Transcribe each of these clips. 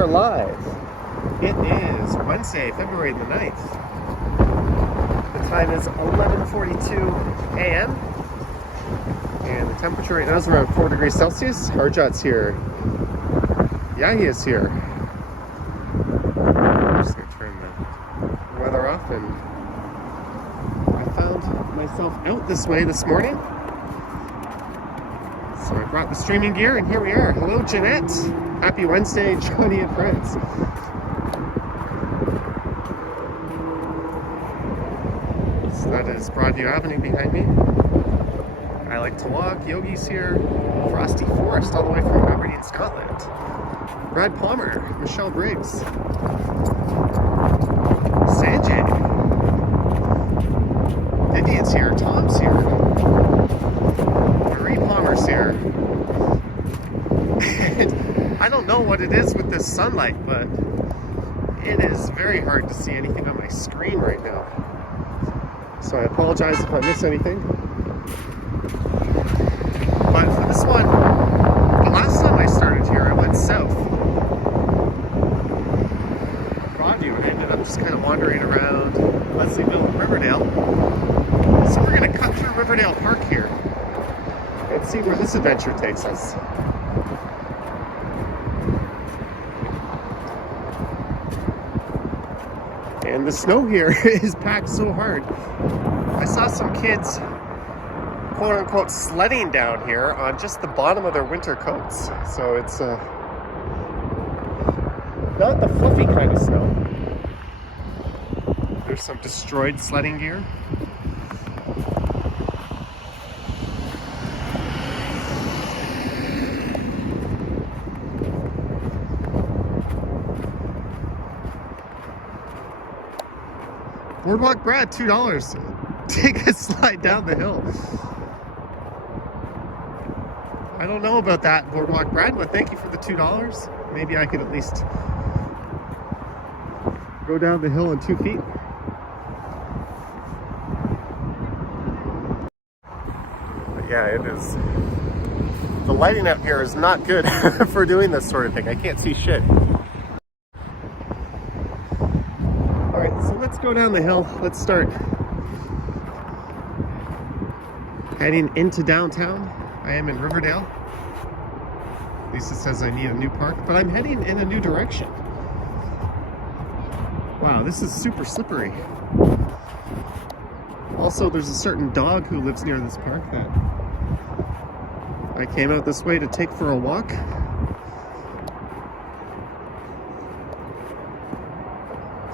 are live. It is Wednesday, February the 9th. The time is 11:42 a.m. And the temperature right now is around 4 degrees Celsius. Harjot's here. Yahi is here. I'm just going to turn the weather off, and I found myself out this way this morning. So I brought the streaming gear, and here we are. Hello, Jeanette. Happy Wednesday, Johnny and friends. So that is Broadview Avenue behind me. I like to walk. Yogi's here. Frosty Forest, all the way from Aberdeen, Scotland. Brad Palmer, Michelle Briggs, Sanjay, Vivian's here, Tom's here, Marie Palmer's here. I don't know what it is with this sunlight, but it is very hard to see anything on my screen right now. So I apologize if I miss anything. But for this one, the last time I started here, I went south. Broadview, and I ended up just kind of wandering around Leslieville and Riverdale. So we're going to cut through Riverdale Park here and see where this adventure takes us. And the snow here is packed so hard. I saw some kids, quote unquote, sledding down here on just the bottom of their winter coats. So it's not the fluffy kind of snow. There's some destroyed sledding gear. Boardwalk Brad, $2. Take a slide down the hill. I don't know about that, Boardwalk Brad, but thank you for the $2. Maybe I could at least go down the hill in 2 feet. But yeah, it is. The lighting out here is not good for doing this sort of thing. I can't see shit. So let's go down the hill. Let's start heading into downtown. I am in Riverdale. Lisa says I need a new park, but I'm heading in a new direction. Wow, this is super slippery. Also, there's a certain dog who lives near this park that I came out this way to take for a walk.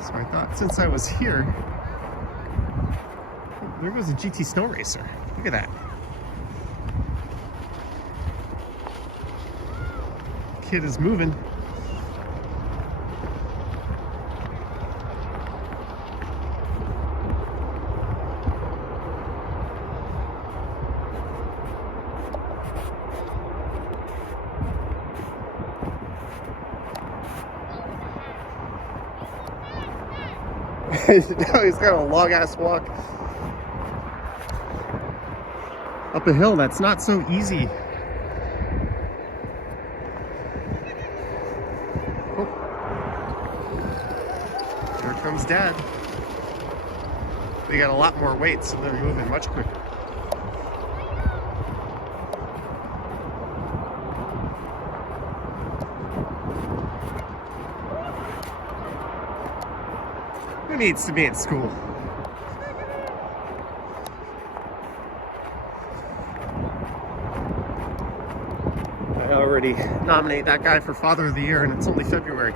So I thought, since I was here, oh, there goes a GT Snow Racer. Look at that. Kid is moving. Now he's got a long ass walk up a hill that's not so easy. Oh. Here comes Dad. They got a lot more weight, so they're moving much quicker. Who needs to be in school? I already nominate that guy for Father of the Year, and it's only February.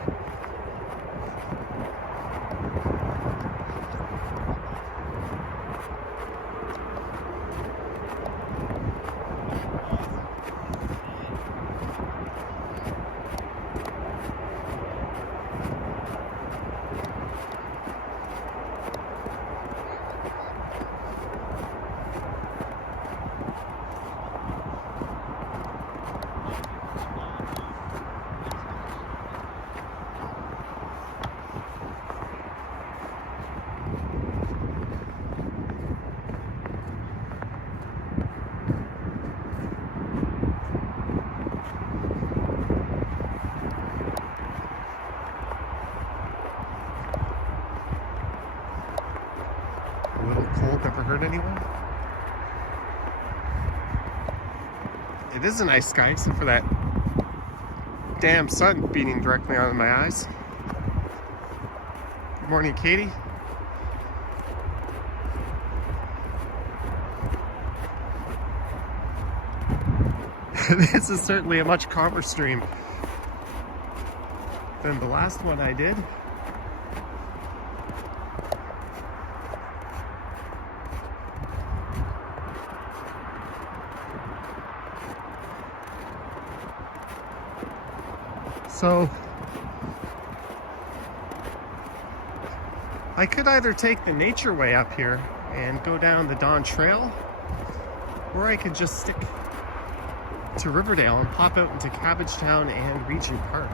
out anyway. It is a nice sky, except for that damn sun beating directly onto my eyes. Good morning, Katie. This is certainly a much calmer stream than the last one I did. So I could either take the nature way up here and go down the Dawn Trail, or I could just stick to Riverdale and pop out into Cabbagetown and Regent Park.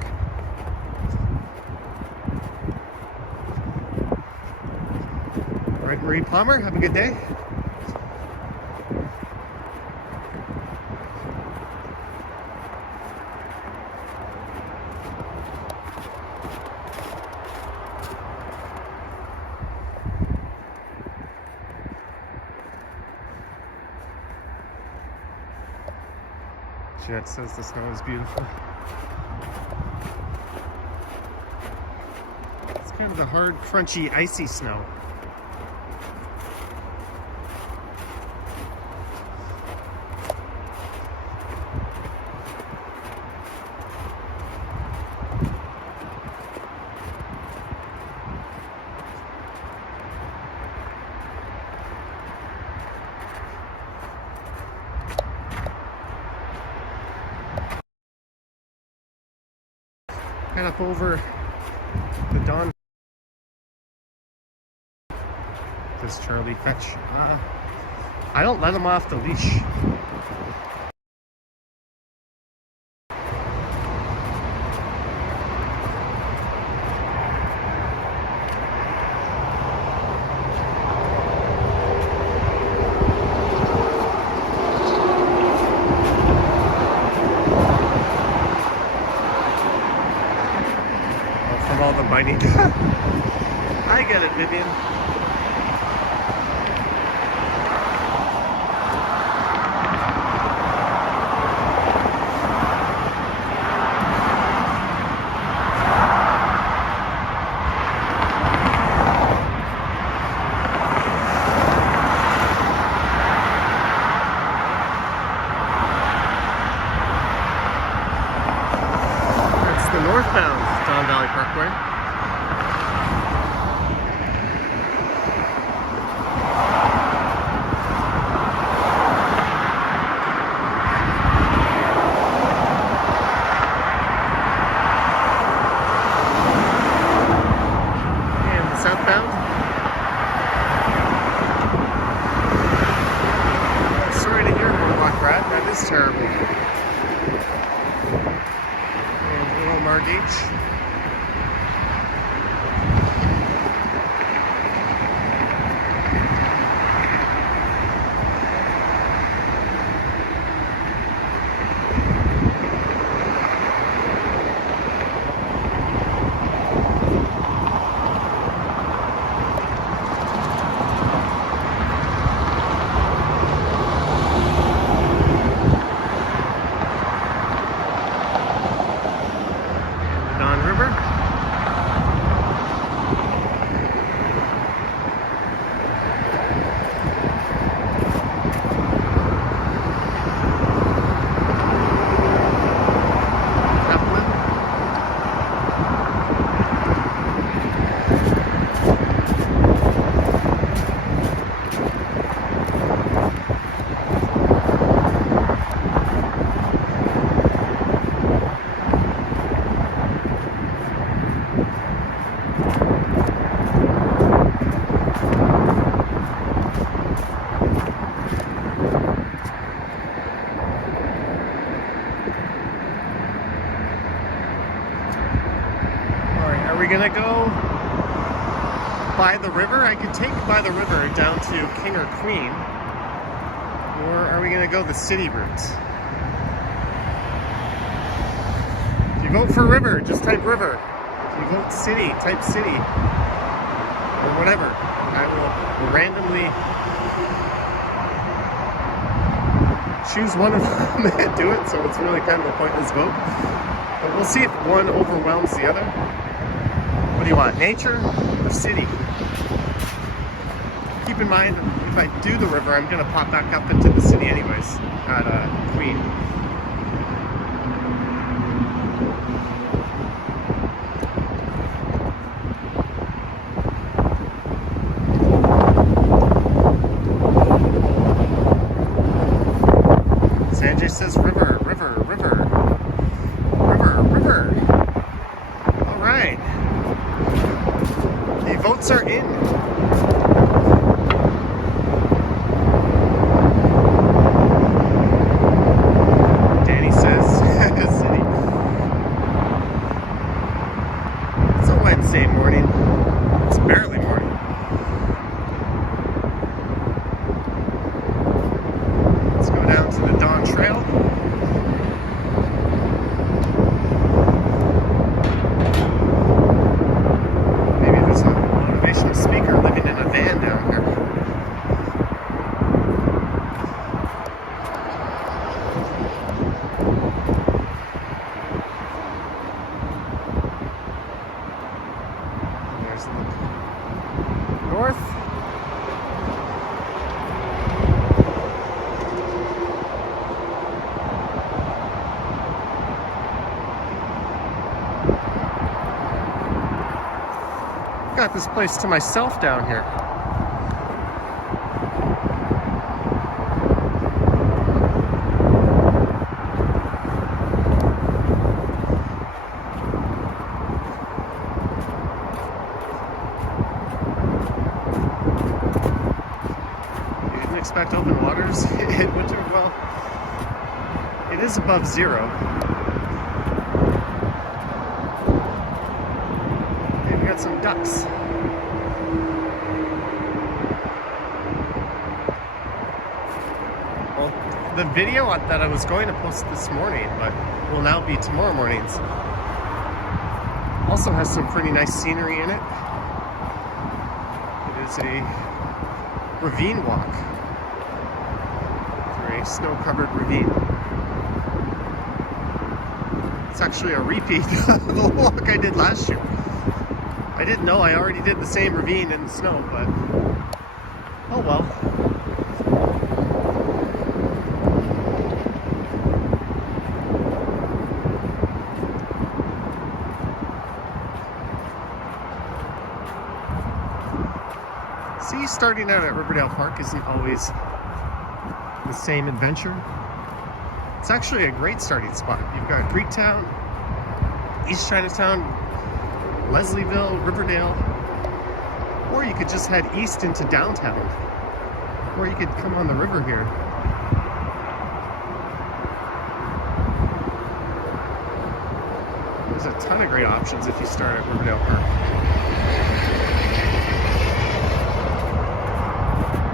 All right, Marie Palmer, have a good day. Jeanette says the snow is beautiful. It's kind of the hard, crunchy, icy snow. Head up over the Dawn. Does Charlie fetch? I don't let him off the leash. From all the biting. I get it, Vivian. It's the northbound Don Valley Parkway. Southbound. Sorry to hear Boardwalk Rat, that is terrible. And Little Margate. Are we gonna go by the river? I could take by the river down to King or Queen. Or are we gonna go the city route? If you vote for river, just type river. If you vote city, type city. Or whatever. I will randomly choose one of them and do it, so it's really kind of a pointless vote. But we'll see if one overwhelms the other. What do you want, nature or city? Keep in mind, if I do the river, I'm going to pop back up into the city anyways, at Queen. Sanjay says river, river, river, river, river. All right. The votes are in. Danny says city. It's a Wednesday morning. It's barely morning. Let's go down to the Dawn Trail. Maybe there's a motivational speaker living in a van down here. There's the north. Got this place to myself down here. You didn't expect open waters in winter? Well, it is above zero. We got some ducks. Well, the video that I was going to post this morning, but will now be tomorrow morning's, also has some pretty nice scenery in it. It is a ravine walk through a snow-covered ravine. It's actually a repeat of the walk I did last year. I didn't know I already did the same ravine in the snow, but oh well. See, starting out at Riverdale Park isn't always the same adventure. It's actually a great starting spot. You've got Greektown, East Chinatown, Leslieville, Riverdale, or you could just head east into downtown, or you could come on the river here. There's a ton of great options if you start at Riverdale Park.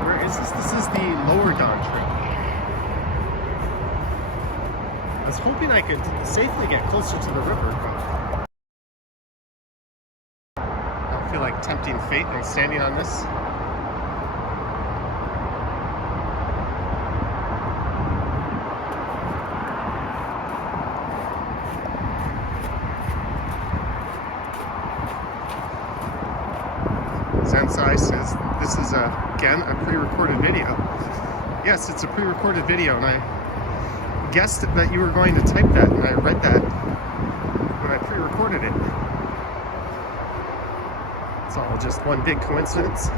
Where is this? This is the Lower Dawn Trail. I was hoping I could safely get closer to the river, but I feel like tempting fate and standing on this. Zensai says this is again a pre-recorded video. Yes, it's a pre-recorded video, and I guessed that you were going to type that, and I read that when I pre-recorded it. It's all just one big coincidence.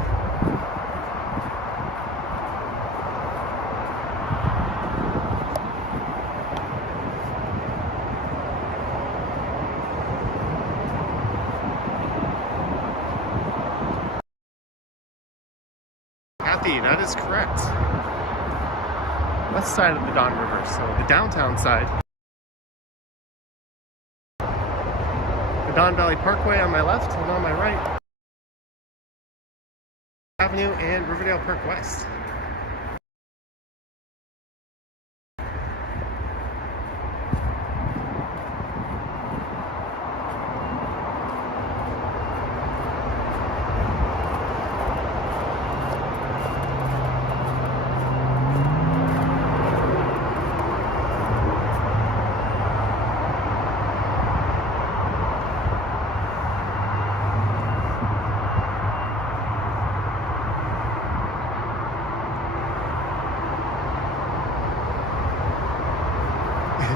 Kathy, that is correct. West side of the Don River, so the downtown side. The Don Valley Parkway on my left, and on my right, Avenue and Riverdale Park West.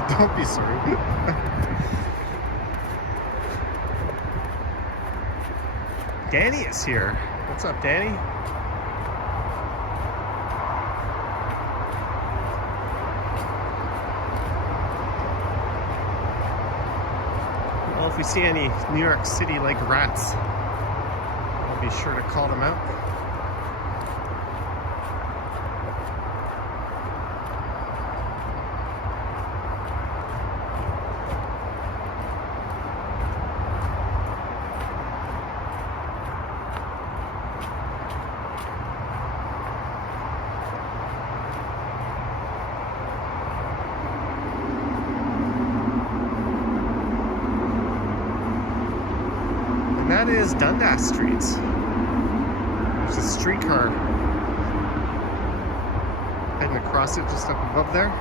Don't be sorry. Danny is here. What's up, Danny? Well, if we see any New York City like rats, I'll be sure to call them out. That is Dundas Street. There's a streetcar heading across it just up above there.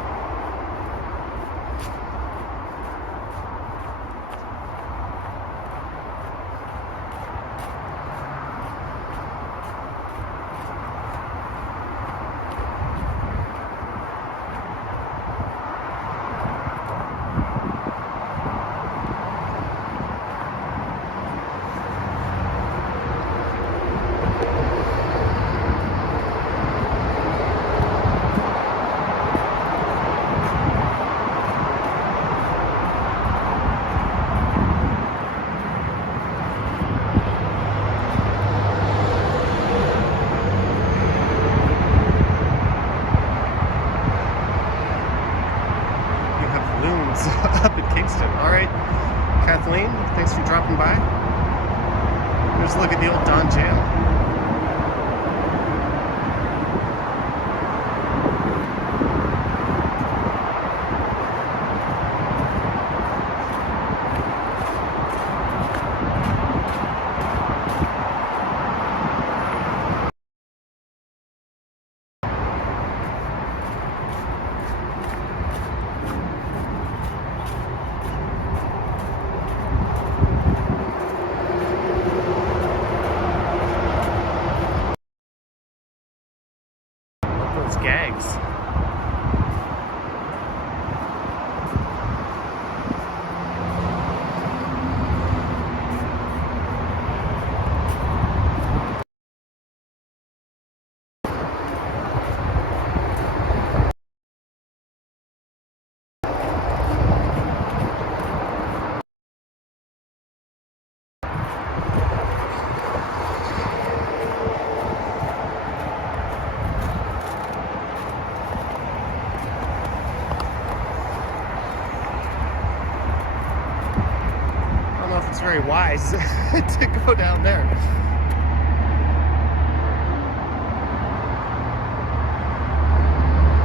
Up in Kingston. All right, Kathleen, thanks for dropping by. Here's a look at the old Don Jail. Gags. It's very wise to go down there.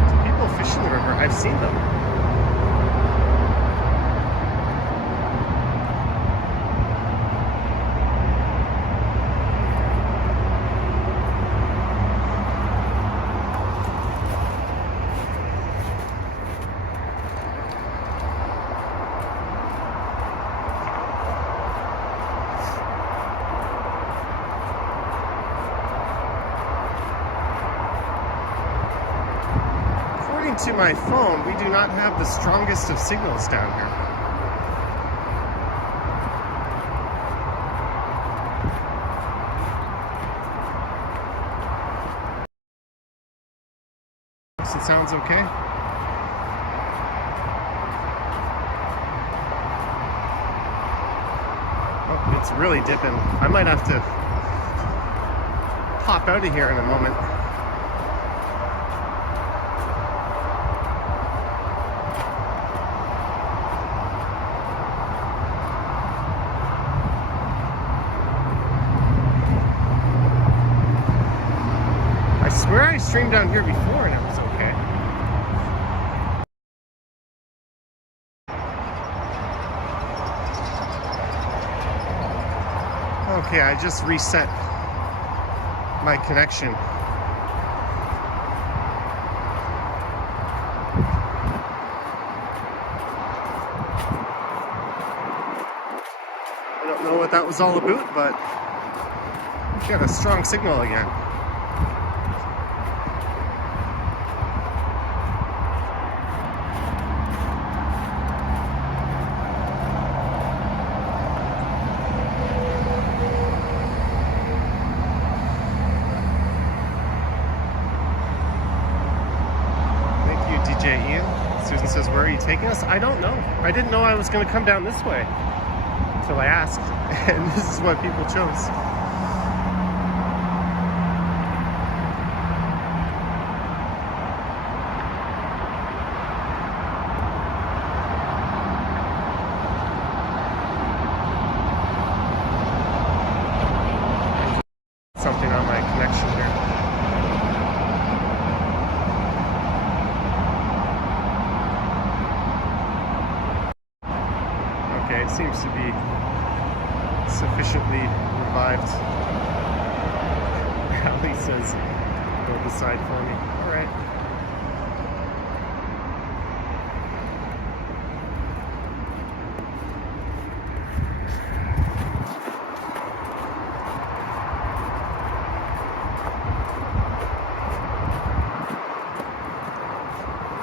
Do people fish in the river? I've seen them. To my phone, we do not have the strongest of signals down here. Does it sounds okay? Oh, it's really dipping. I might have to pop out of here in a moment. I swear I streamed down here before and it was okay. Okay, I just reset my connection. I don't know what that was all about, but we got a strong signal again. says, "Where are you taking us?" I don't know. I didn't know I was going to come down this way until I asked, and this is what people chose. Something on my connection here. Okay, it seems to be sufficiently revived. Ali says, "Go decide for me." All right.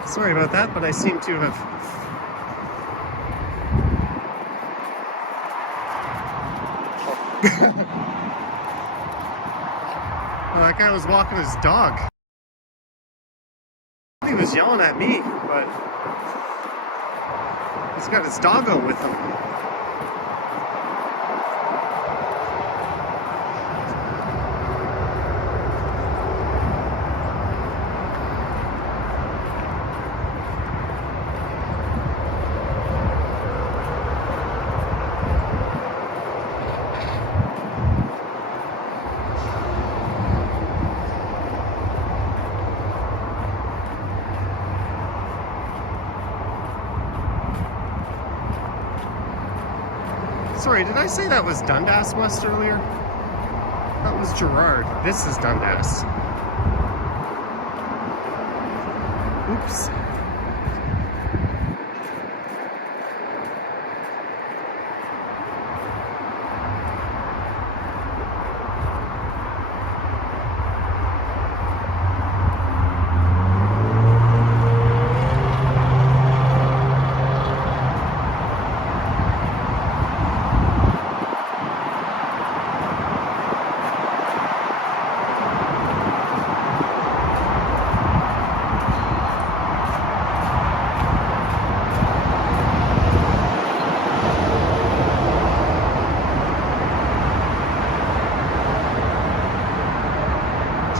Sorry about that, but I seem to have well, that guy was walking his dog. He was yelling at me, but he's got his doggo with him. Sorry, did I say that was Dundas West earlier? That was Gerard. This is Dundas. Oops.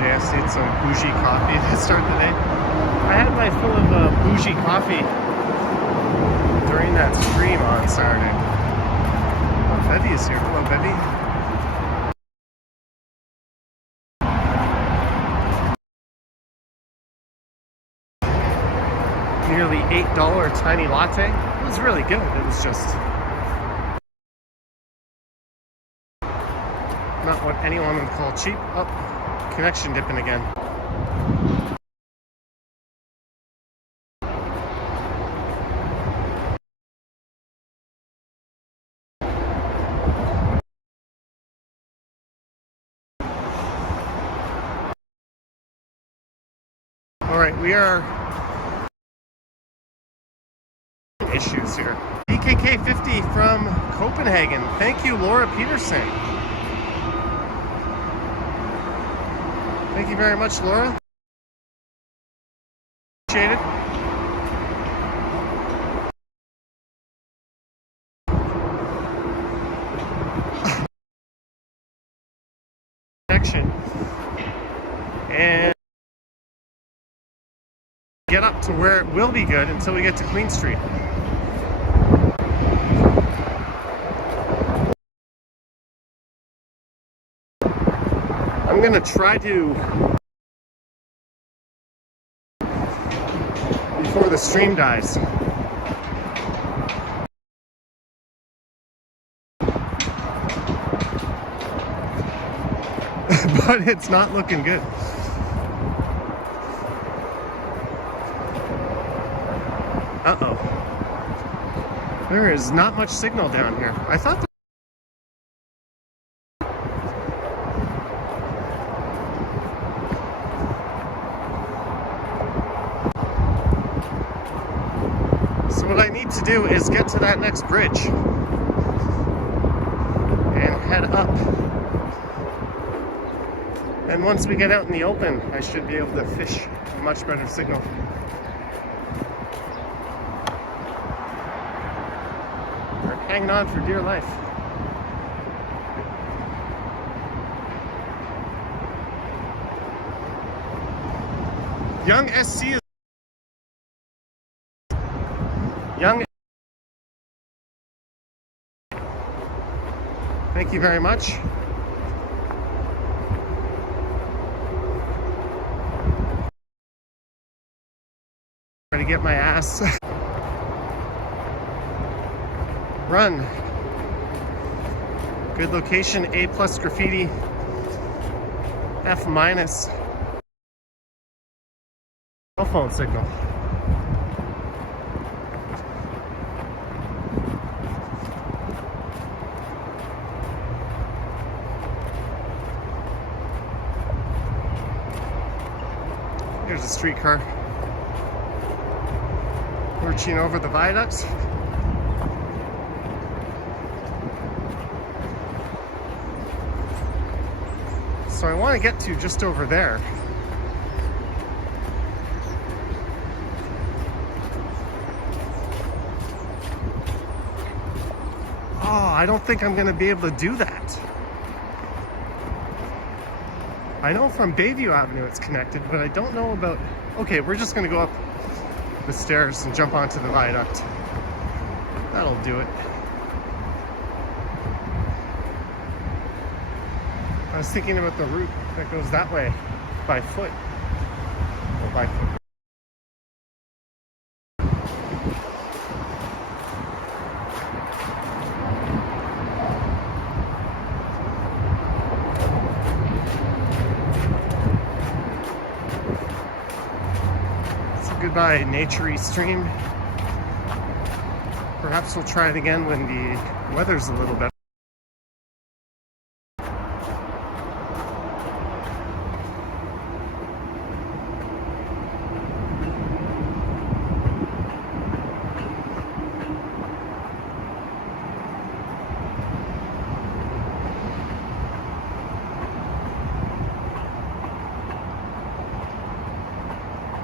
JS needs some bougie coffee to start the day. I had my fill of bougie coffee during that stream on Saturday. Oh, Bevy is here. Hello, Bevy. Nearly $8 tiny latte. It was really good. It was just not what anyone would call cheap. Oh, connection dipping again. All right, we are issues here. BKK 50 from Copenhagen. Thank you, Laura Peterson. Thank you very much, Laura. Appreciate it. Connection. And get up to where it will be good until we get to Queen Street. I'm gonna try to, before the stream dies. But it's not looking good. Uh-oh. There is not much signal down here. I thought so what I need to do is get to that next bridge and head up. And once we get out in the open, I should be able to fish a much better signal. hanging on for dear life. Young SC is young. Thank you very much. Try to get my ass. Run. Good location, A+ graffiti, F-. Cell phone signal. Here's a streetcar lurching over the viaducts. So I want to get to just over there. Oh, I don't think I'm going to be able to do that. I know from Bayview Avenue it's connected, but I don't know about... Okay, we're just going to go up the stairs and jump onto the viaduct. That'll do it. I was thinking about the route that goes that way by foot. Or by foot. Goodbye, naturey stream. Perhaps we'll try it again when the weather's a little better.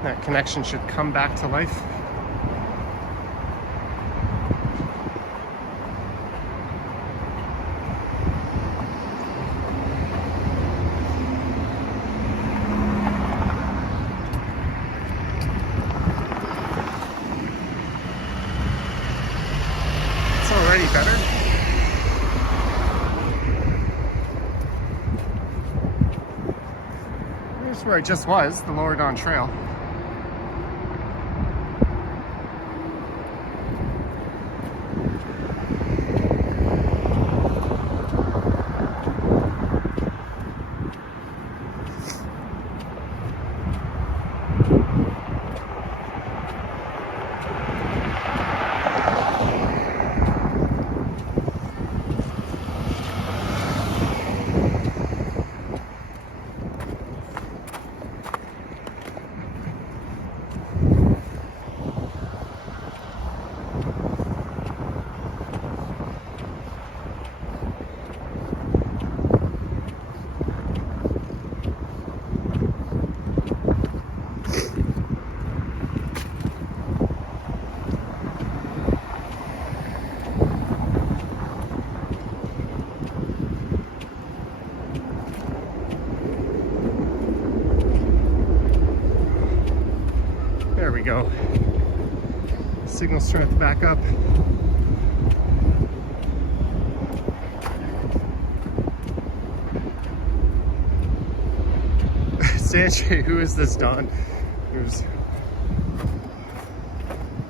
That connection should come back to life. It's already better. Here's where I just was, the Lower Don Trail. There we go. Signal strength back up. Sanjay, who is this Don? There's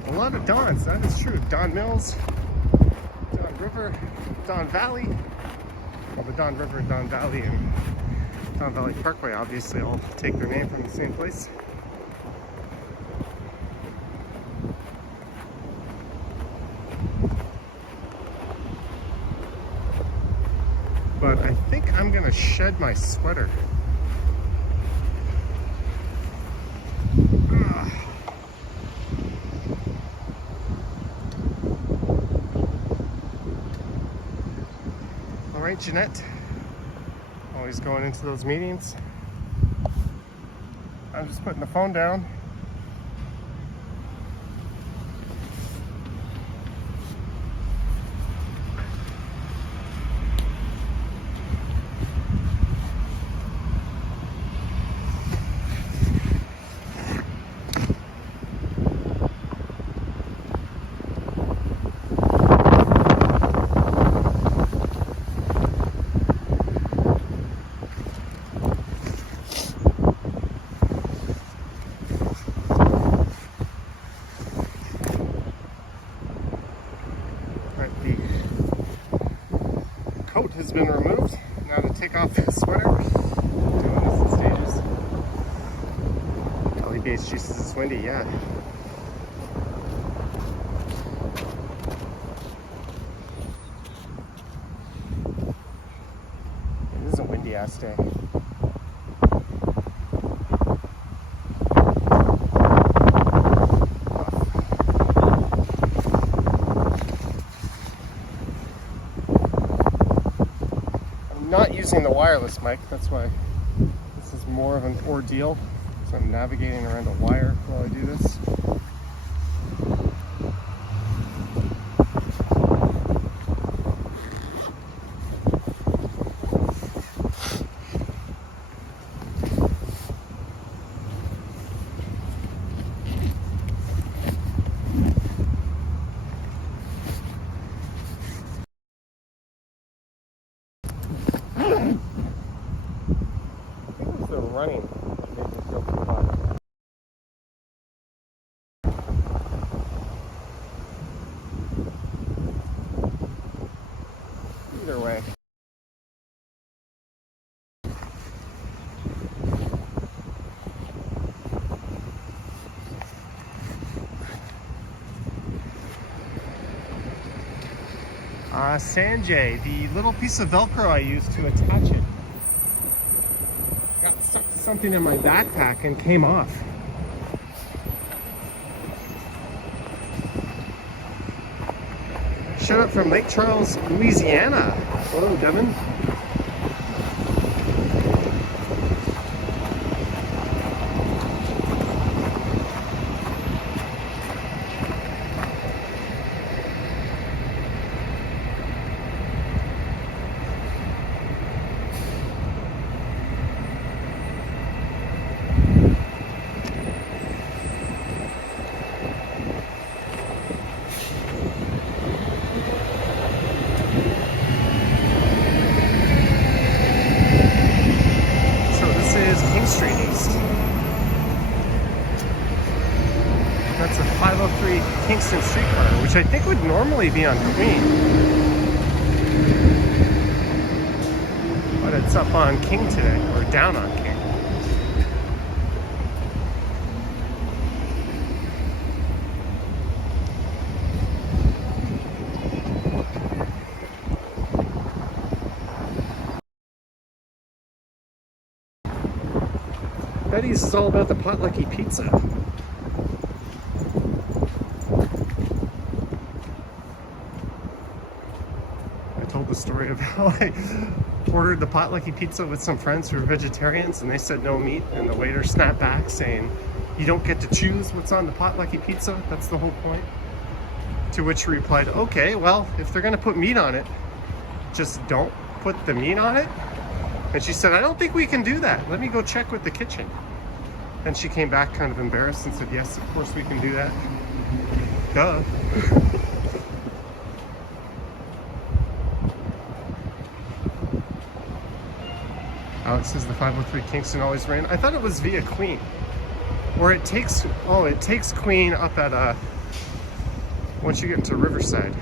a lot of Dons, that is true. Don Mills, Don River, Don Valley. Well, the Don River, Don Valley, and Don Valley Parkway obviously all take their name from the same place. But I think I'm gonna shed my sweater. All right, Jeanette, always going into those meetings. I'm just putting the phone down. The coat has been removed. Now to take off the sweater. Doing this in stages. Kelly Bates Jesus, it's windy, yeah. It is a windy ass day. Not using the wireless mic, that's why this is more of an ordeal. So I'm navigating around a wire while I do this. Running made me feel too hot. Either way. Sanjay, the little piece of Velcro I used to attach it, got stuck to something in my backpack and came off. Showed up from Lake Charles, Louisiana. Hello, Devin. That's a 503 Kingston streetcar, which I think would normally be on Queen. But it's up on King today, or down on King. Betty's is all about the potlucky pizza. I told the story of how I ordered the potlucky pizza with some friends who were vegetarians and they said no meat, and the waiter snapped back saying, "You don't get to choose what's on the potlucky pizza, that's the whole point." To which she replied, "Okay, well, if they're gonna put meat on it, just don't put the meat on it." And she said, "I don't think we can do that. Let me go check with the kitchen." And she came back kind of embarrassed and said, "Yes, of course we can do that. Duh." Alex says the 503 Kingston always ran. I thought it was via Queen. Or it takes Queen up at, once you get into Riverside.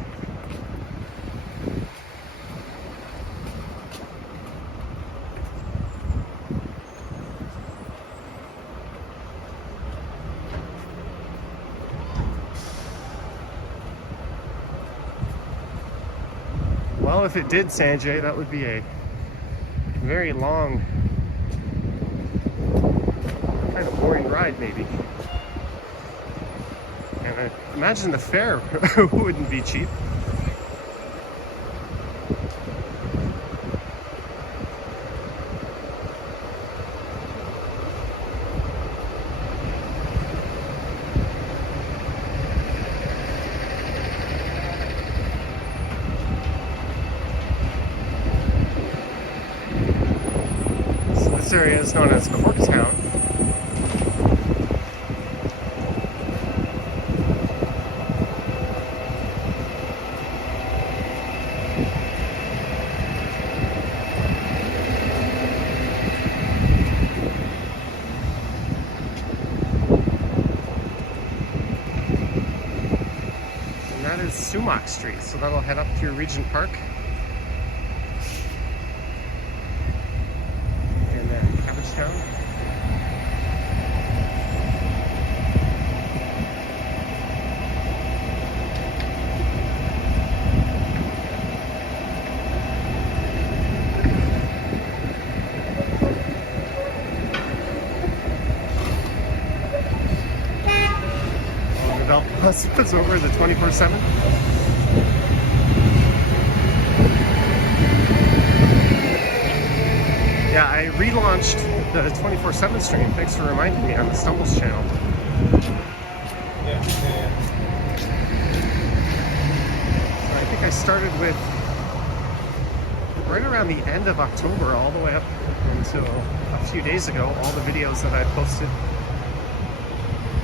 Well, if it did, Sanjay, that would be a very long, kind of boring ride, maybe. And I imagine the fare wouldn't be cheap. This area is known as Corktown. And that is Sumac Street, so that'll head up through Regent Park. And Cabbagetown. Bus was over the 24/7. Yeah, I relaunched the 24/7 stream. Thanks for reminding me on the Stumbles channel. So I think I started with right around the end of October, all the way up until a few days ago. All the videos that I posted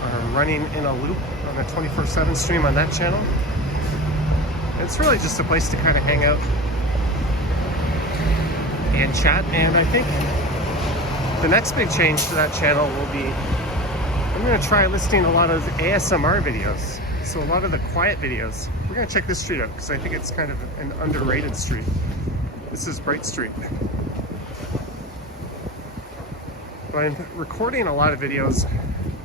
are running in a loop on the 24/7 stream on that channel. And it's really just a place to kind of hang out and chat. And I think the next big change to that channel will be, I'm going to try listing a lot of ASMR videos. So a lot of the quiet videos. We're going to check this street out because I think it's kind of an underrated street. This is Bright Street. But I'm recording a lot of videos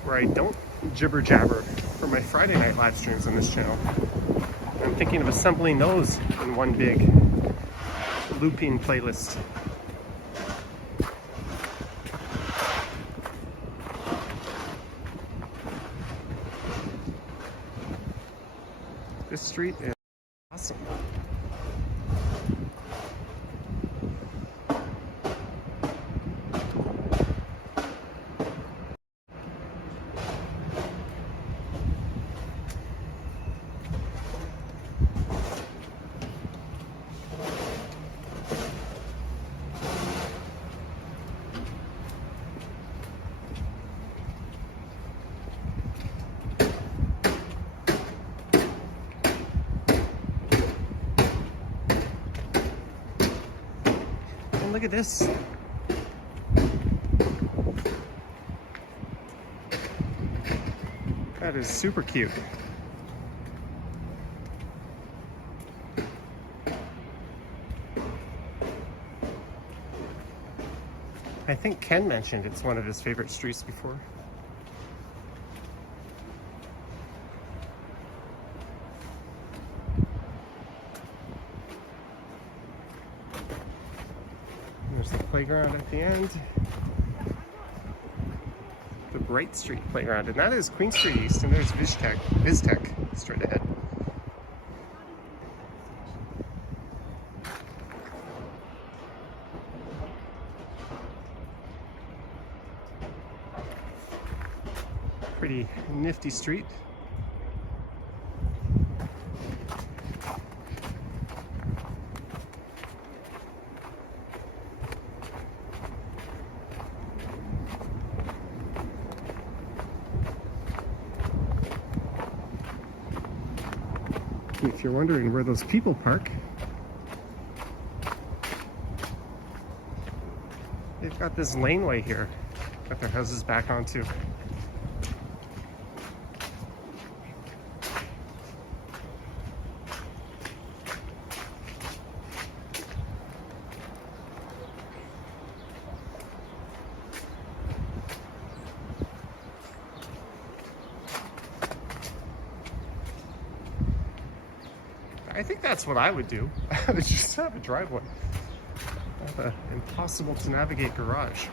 where I don't jibber jabber for my Friday night live streams on this channel. I'm thinking of assembling those in one big looping playlist. This street is awesome. Look at this. That is super cute. I think Ken mentioned it's one of his favorite streets before. There's the playground at the end. The Bright Street playground, and that is Queen Street East, and there's Viztech straight ahead. Pretty nifty street. If you're wondering where those people park, they've got this laneway here that their houses back onto. I think that's what I would do. I would just have a driveway. Have an impossible to navigate garage.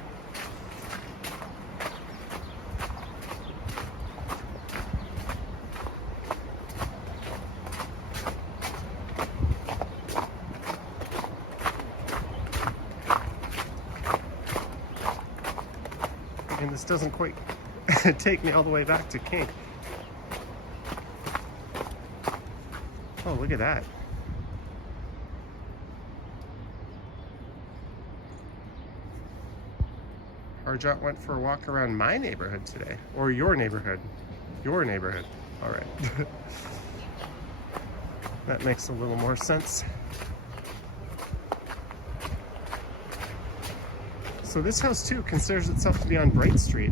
And this doesn't quite take me all the way back to King. Oh, look at that. Harjot went for a walk around my neighborhood today. Or your neighborhood. Your neighborhood. All right. That makes a little more sense. So this house too considers itself to be on Bright Street.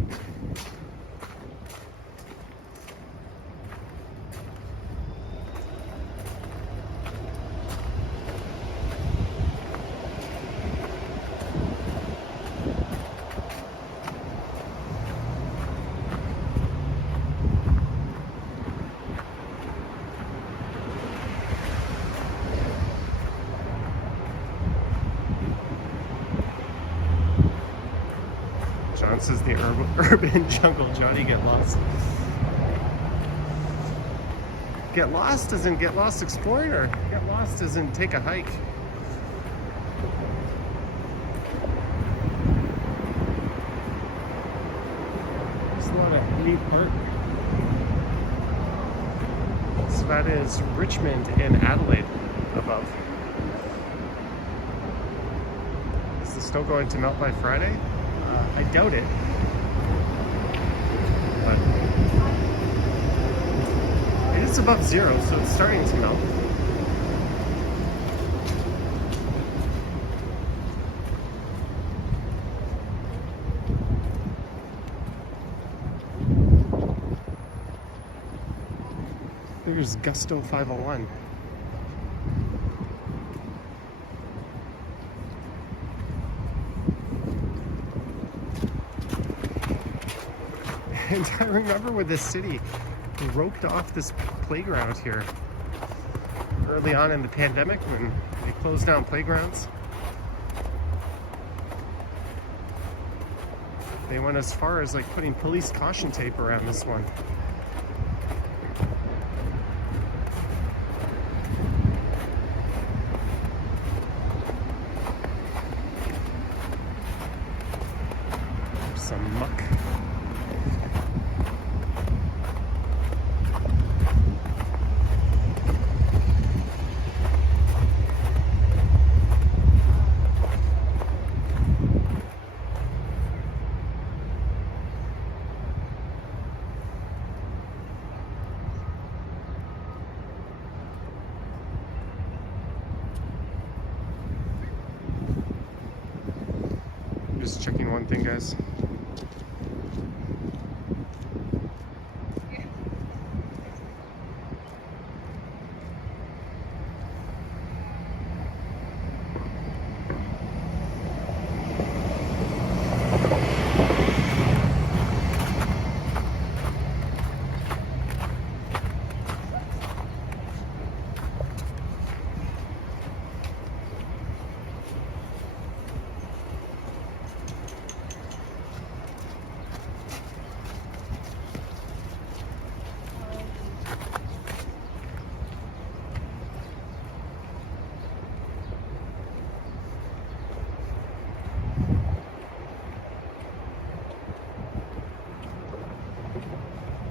Underground, says the urban jungle Johnny Get Lost. Get lost as in get lost exploring, or get lost as in take a hike? There's a lot of neat park. So that is Richmond and Adelaide above. Is the snow going to melt by Friday? I doubt it. But it is above zero, so it's starting to melt. There's Gusto 501. And I remember when this city roped off this playground here early on in the pandemic when they closed down playgrounds. They went as far as like putting police caution tape around this one. There's some muck. Just checking one thing, guys.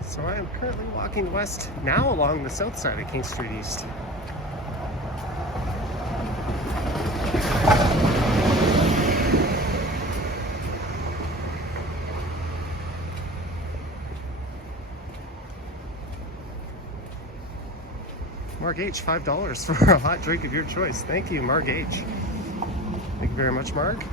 So I am currently walking west now along the south side of King Street East. Mark H, $5 for a hot drink of your choice. Thank you, Mark H. Thank you very much, Mark.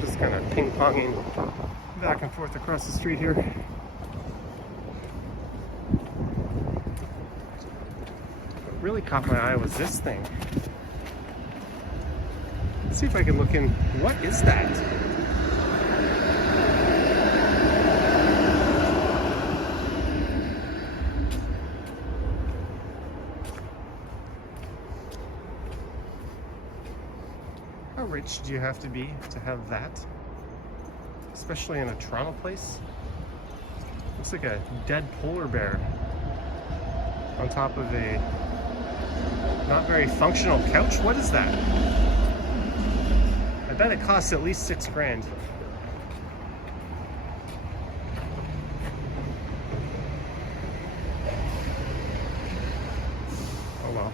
Just kind of ping-ponging back and forth across the street here. What really caught my eye was this thing. Let's see if I can look in. What is that? How rich do you have to be to have that? Especially in a Toronto place. Looks like a dead polar bear on top of a not very functional couch. What is that? I bet it costs at least $6 grand. Oh well.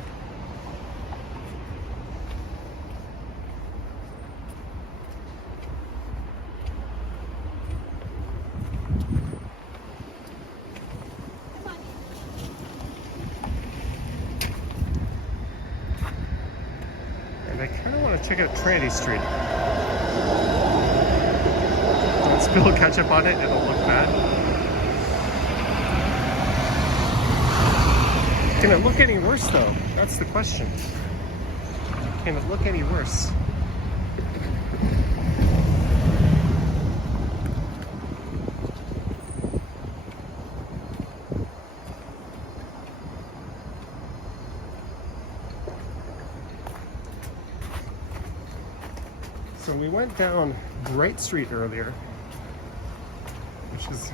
I kind of want check out Trinity Street. Don't spill ketchup on it, it'll look bad. Can it look any worse though? That's the question. Can it look any worse? So we went down Bright Street earlier, which is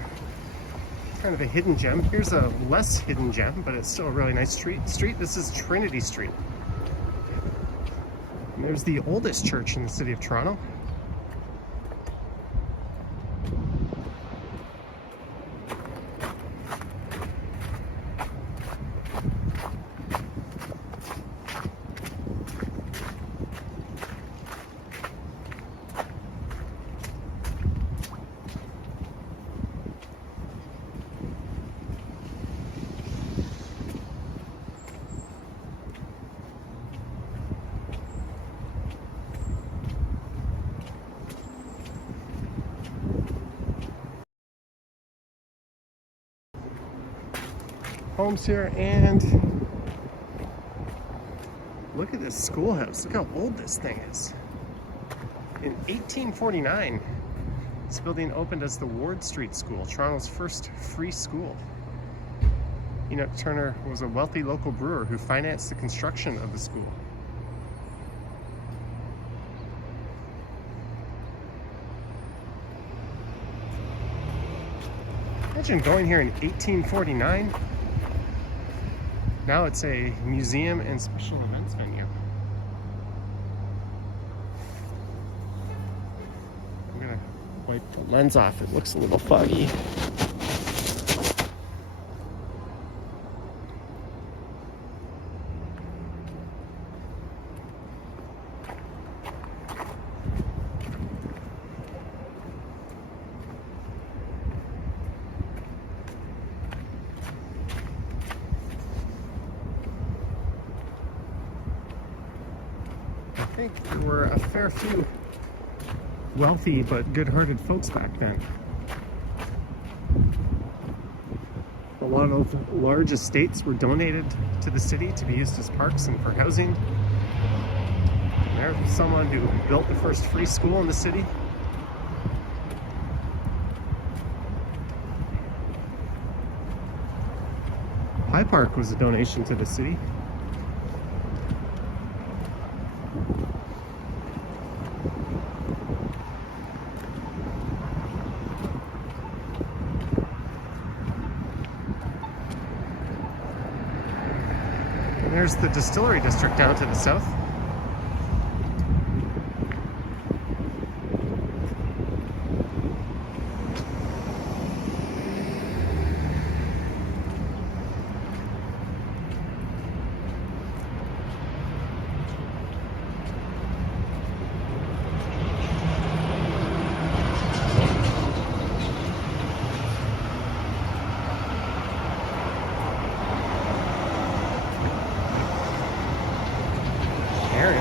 kind of a hidden gem. Here's a less hidden gem, but it's still a really nice street. This is Trinity Street. And there's the oldest church in the city of Toronto. Homes here, and look at this schoolhouse. Look how old this thing is. In 1849, this building opened as the Ward Street School, Toronto's first free school. Enoch Turner was a wealthy local brewer who financed the construction of the school. Imagine going here in 1849. Now it's a museum and special events venue. I'm gonna wipe the lens off. It looks a little foggy. I think there were a fair few wealthy but good-hearted folks back then. A lot of large estates were donated to the city to be used as parks and for housing. And there's someone who built the first free school in the city. High Park was a donation to the city. There's the distillery district down to the south.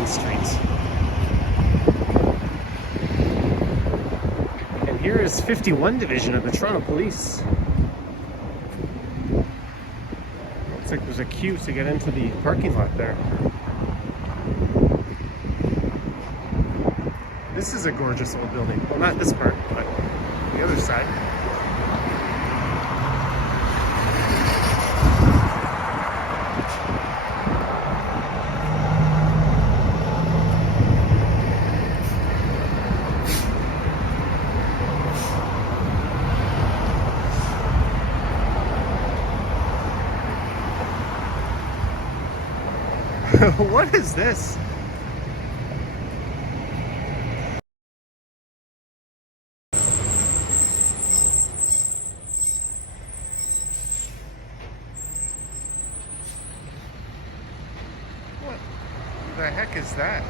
Street. And here is 51 Division of the Toronto Police. Looks like there's a queue to get into the parking lot there. This is a gorgeous old building. Well, not this part, but the other side. What is this? What the heck is that?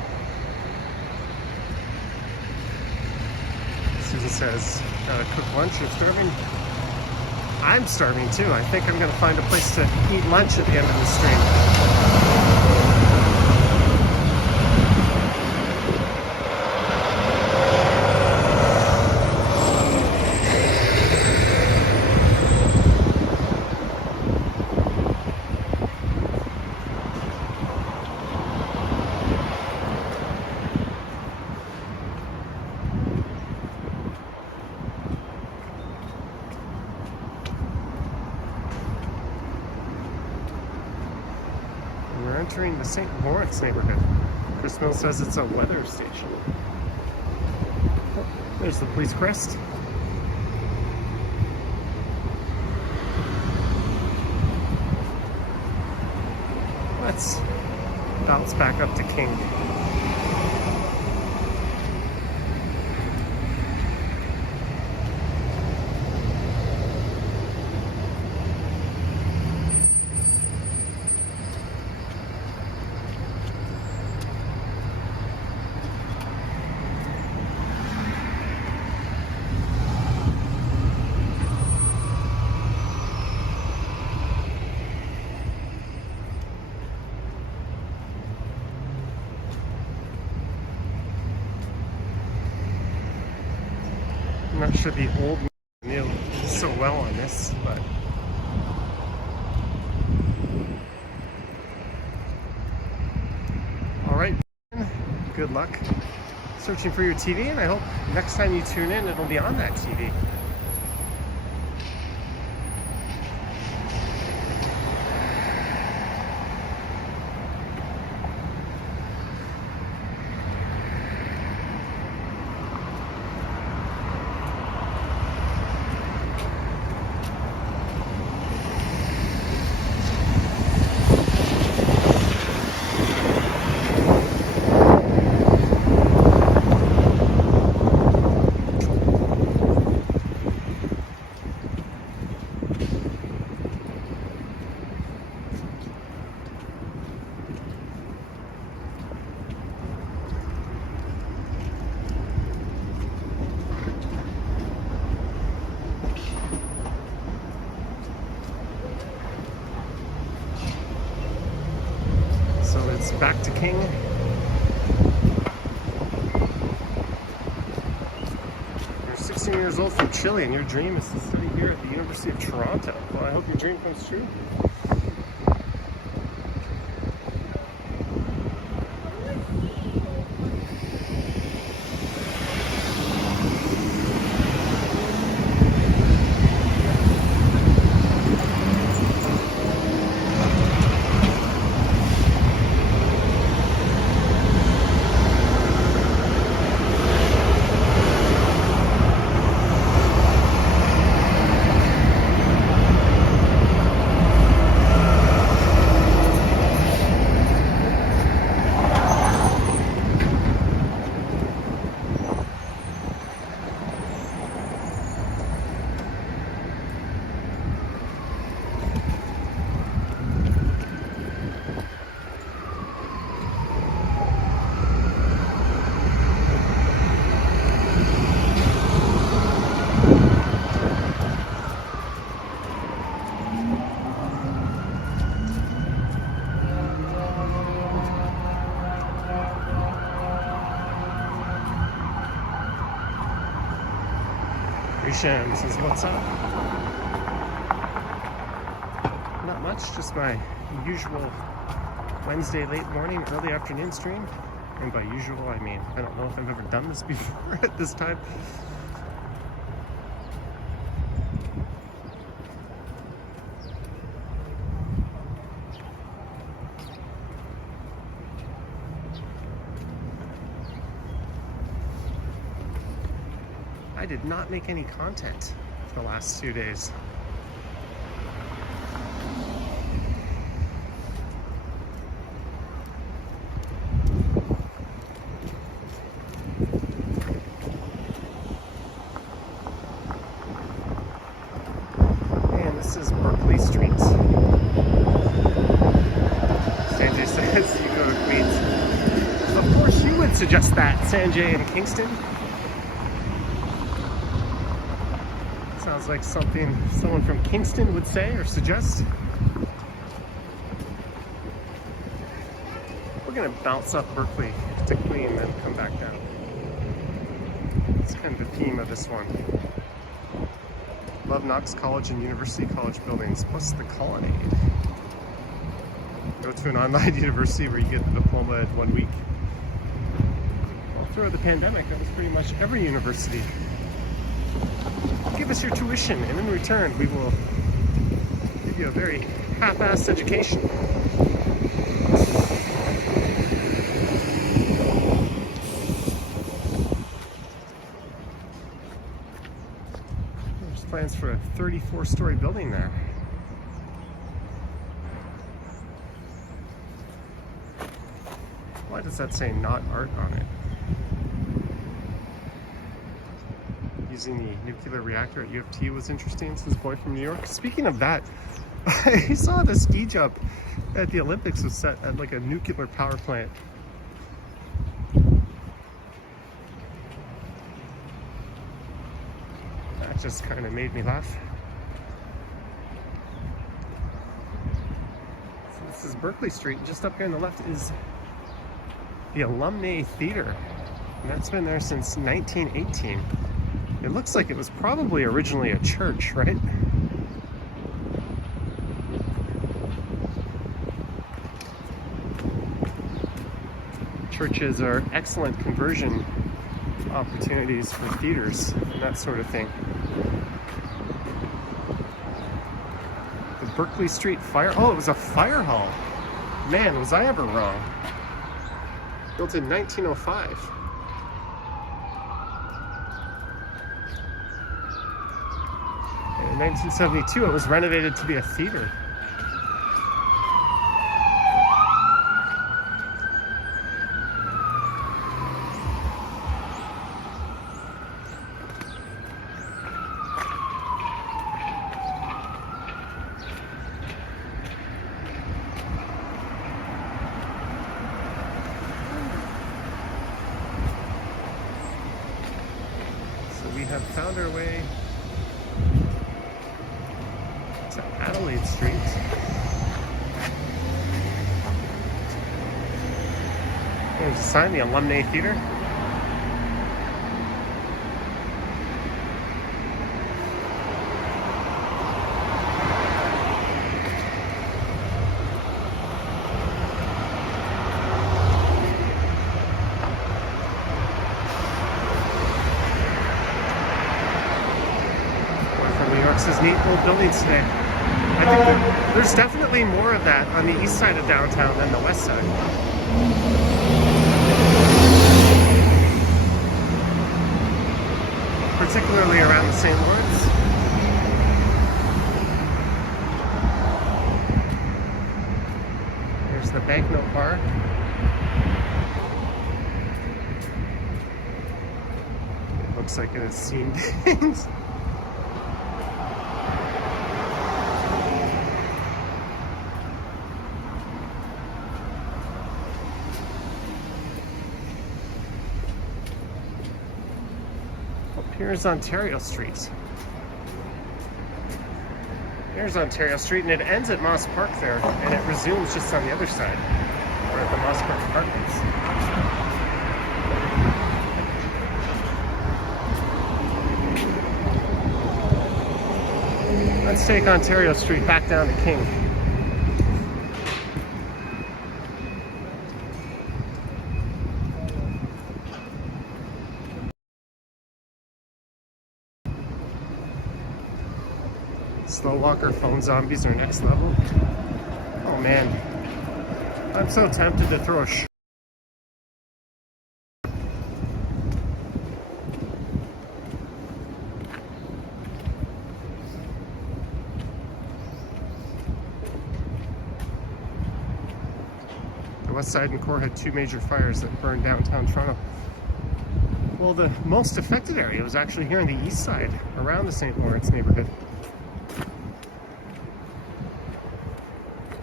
Susan says, cook lunch, you're starving? I'm starving too. I think I'm gonna find a place to eat lunch at the end of the stream. entering the St. Lawrence neighborhood. Chris Mills says it's a weather station. Oh, there's the police crest. Let's bounce back up to King. I'm not sure the old knew so well on this, but all right, good luck searching for your TV, and I hope next time you tune in, it'll be on that TV. So it's back to King. You're 16 years old from Chile, and your dream is to study here at the University of Toronto. Well, I hope your dream comes true. Shan says, what's up? Not much, just my usual Wednesday late morning, early afternoon stream. And by usual, I mean, I don't know if I've ever done this before at this time. I did not make any content the last 2 days. And this is Berkeley Street. Sanjay says you go to Queens. Of course you would suggest that, Sanjay in Kingston. Sounds like something someone from Kingston would say or suggest. We're gonna bounce up Berkeley to Queen and then come back down. It's kind of the theme of this one. Love Knox College and University College buildings, plus the Colonnade. Go to an online university where you get the diploma in 1 week. Well, throughout the pandemic, that was pretty much every university. Give us your tuition, and in return, we will give you a very half-assed education. 34-story building there. Why does that say not art on it? Using the nuclear reactor at U of T was interesting, says boy from New York. Speaking of that, I saw the ski jump at the Olympics was set at like a nuclear power plant. That just kind of made me laugh. So this is Berkeley Street. Just up here on the left is the Alumni Theater. And that's been there since 1918. It looks like it was probably originally a church, right? Churches are excellent conversion opportunities for theaters and that sort of thing. The Berkeley Street Fire... Oh, it was a fire hall. Man, was I ever wrong. Built in 1905. And in 1972, it was renovated to be a theater. We have found our way to Adelaide Street. There's a sign, the Alumni Theater. Says neat old buildings today. I think there's definitely more of that on the east side of downtown than the west side. Particularly around the St. Lawrence. There's the Banknote Bar. It looks like it has seen things. Here's Ontario Street. Here's Ontario Street, and it ends at Moss Park there, and it resumes just on the other side, or at the Moss Park Apartments. Let's take Ontario Street back down to King. Slow walker phone zombies are next level. Oh man, I'm so tempted to throw a The West Side and Core had two major fires that burned downtown Toronto. Well, the most affected area was actually here on the east side, around the St. Lawrence neighborhood.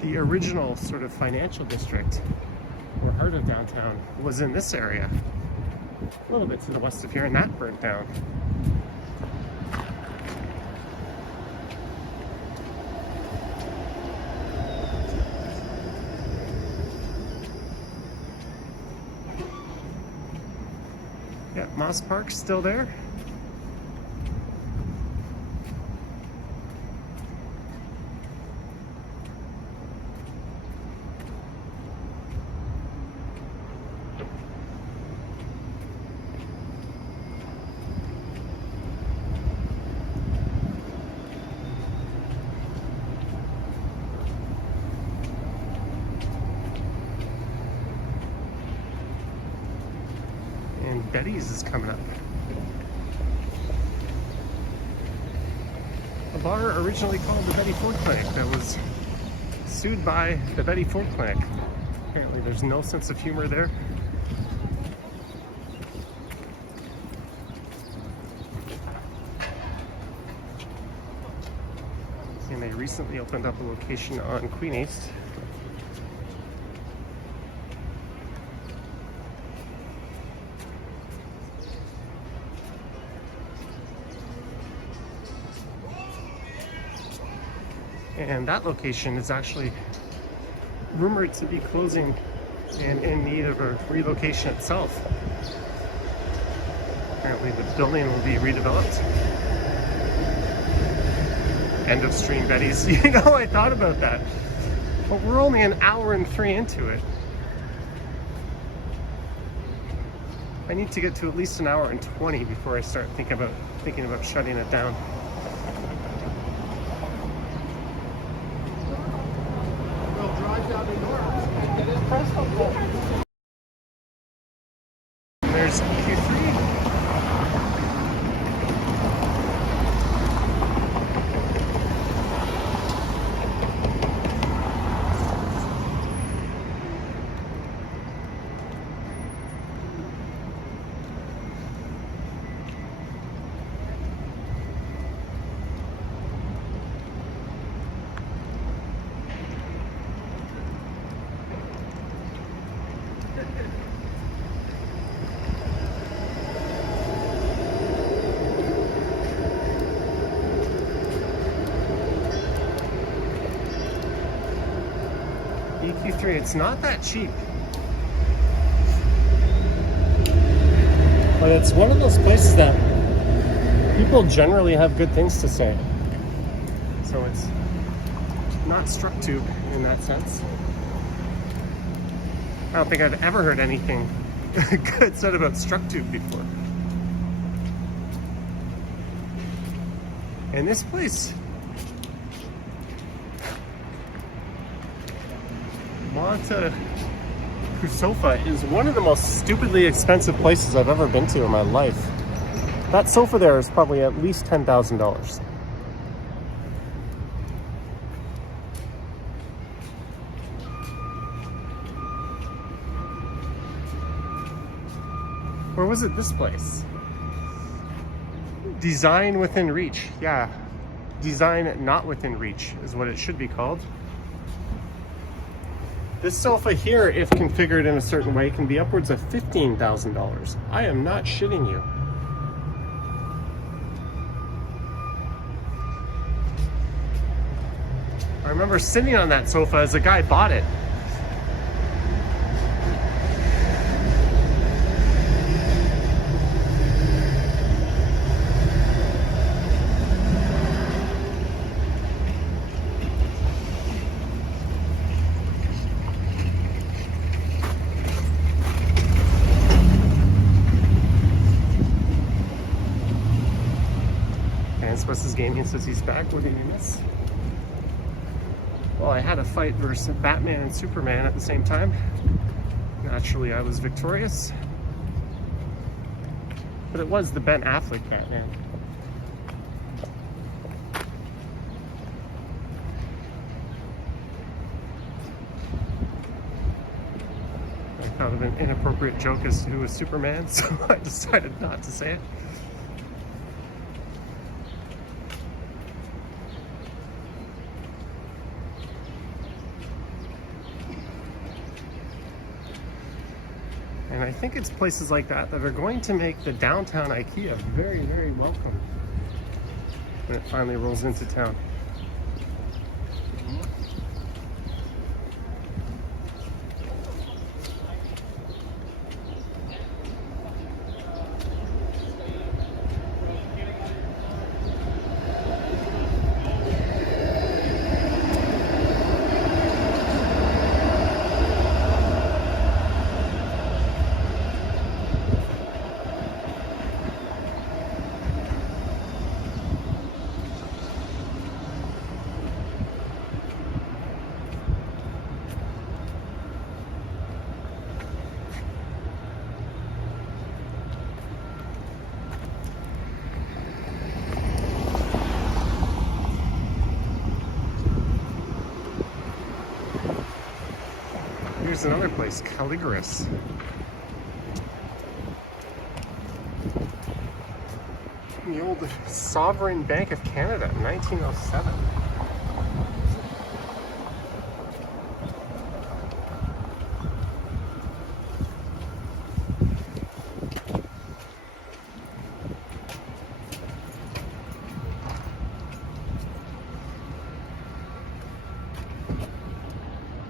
The original sort of financial district, or heart of downtown, was in this area, a little bit to the west of here, and that burnt down. Yeah, Moss Park's still there. Betty's is coming up. bar originally called the Betty Ford Clinic that was sued by the Betty Ford Clinic. Apparently there's no sense of humor there. And they recently opened up a location on Queen East. And that location is actually rumored to be closing and in need of a relocation itself. Apparently the building will be redeveloped. End of stream, Betty's. You know, I thought about that. But we're only an hour and 3 into it. I need to get to at least an hour and 20 before I start thinking about shutting it down. There's Q3. EQ3, it's not that cheap. But it's one of those places that people generally have good things to say. So it's not struck tube in that sense. I don't think I've ever heard anything good said about struck tube before. And this place, Monte Sofa, is one of the most stupidly expensive places I've ever been to in my life. That sofa there is probably at least $10,000. Or was it this place? Design within reach. Yeah, design not within reach is what it should be called. This sofa here, if configured in a certain way, can be upwards of $15,000. I am not shitting you. I remember sitting on that sofa as a guy bought it. Versus Gaming says he's back. What did you miss? Well, I had a fight versus Batman and Superman at the same time. Naturally, I was victorious. But it was the Ben Affleck Batman. I thought of an inappropriate joke as to who was Superman, so I decided not to say it. And I think it's places like that that are going to make the downtown IKEA very, very welcome when it finally rolls into town. here's another place, Caligaris. The old Sovereign Bank of Canada, 1907.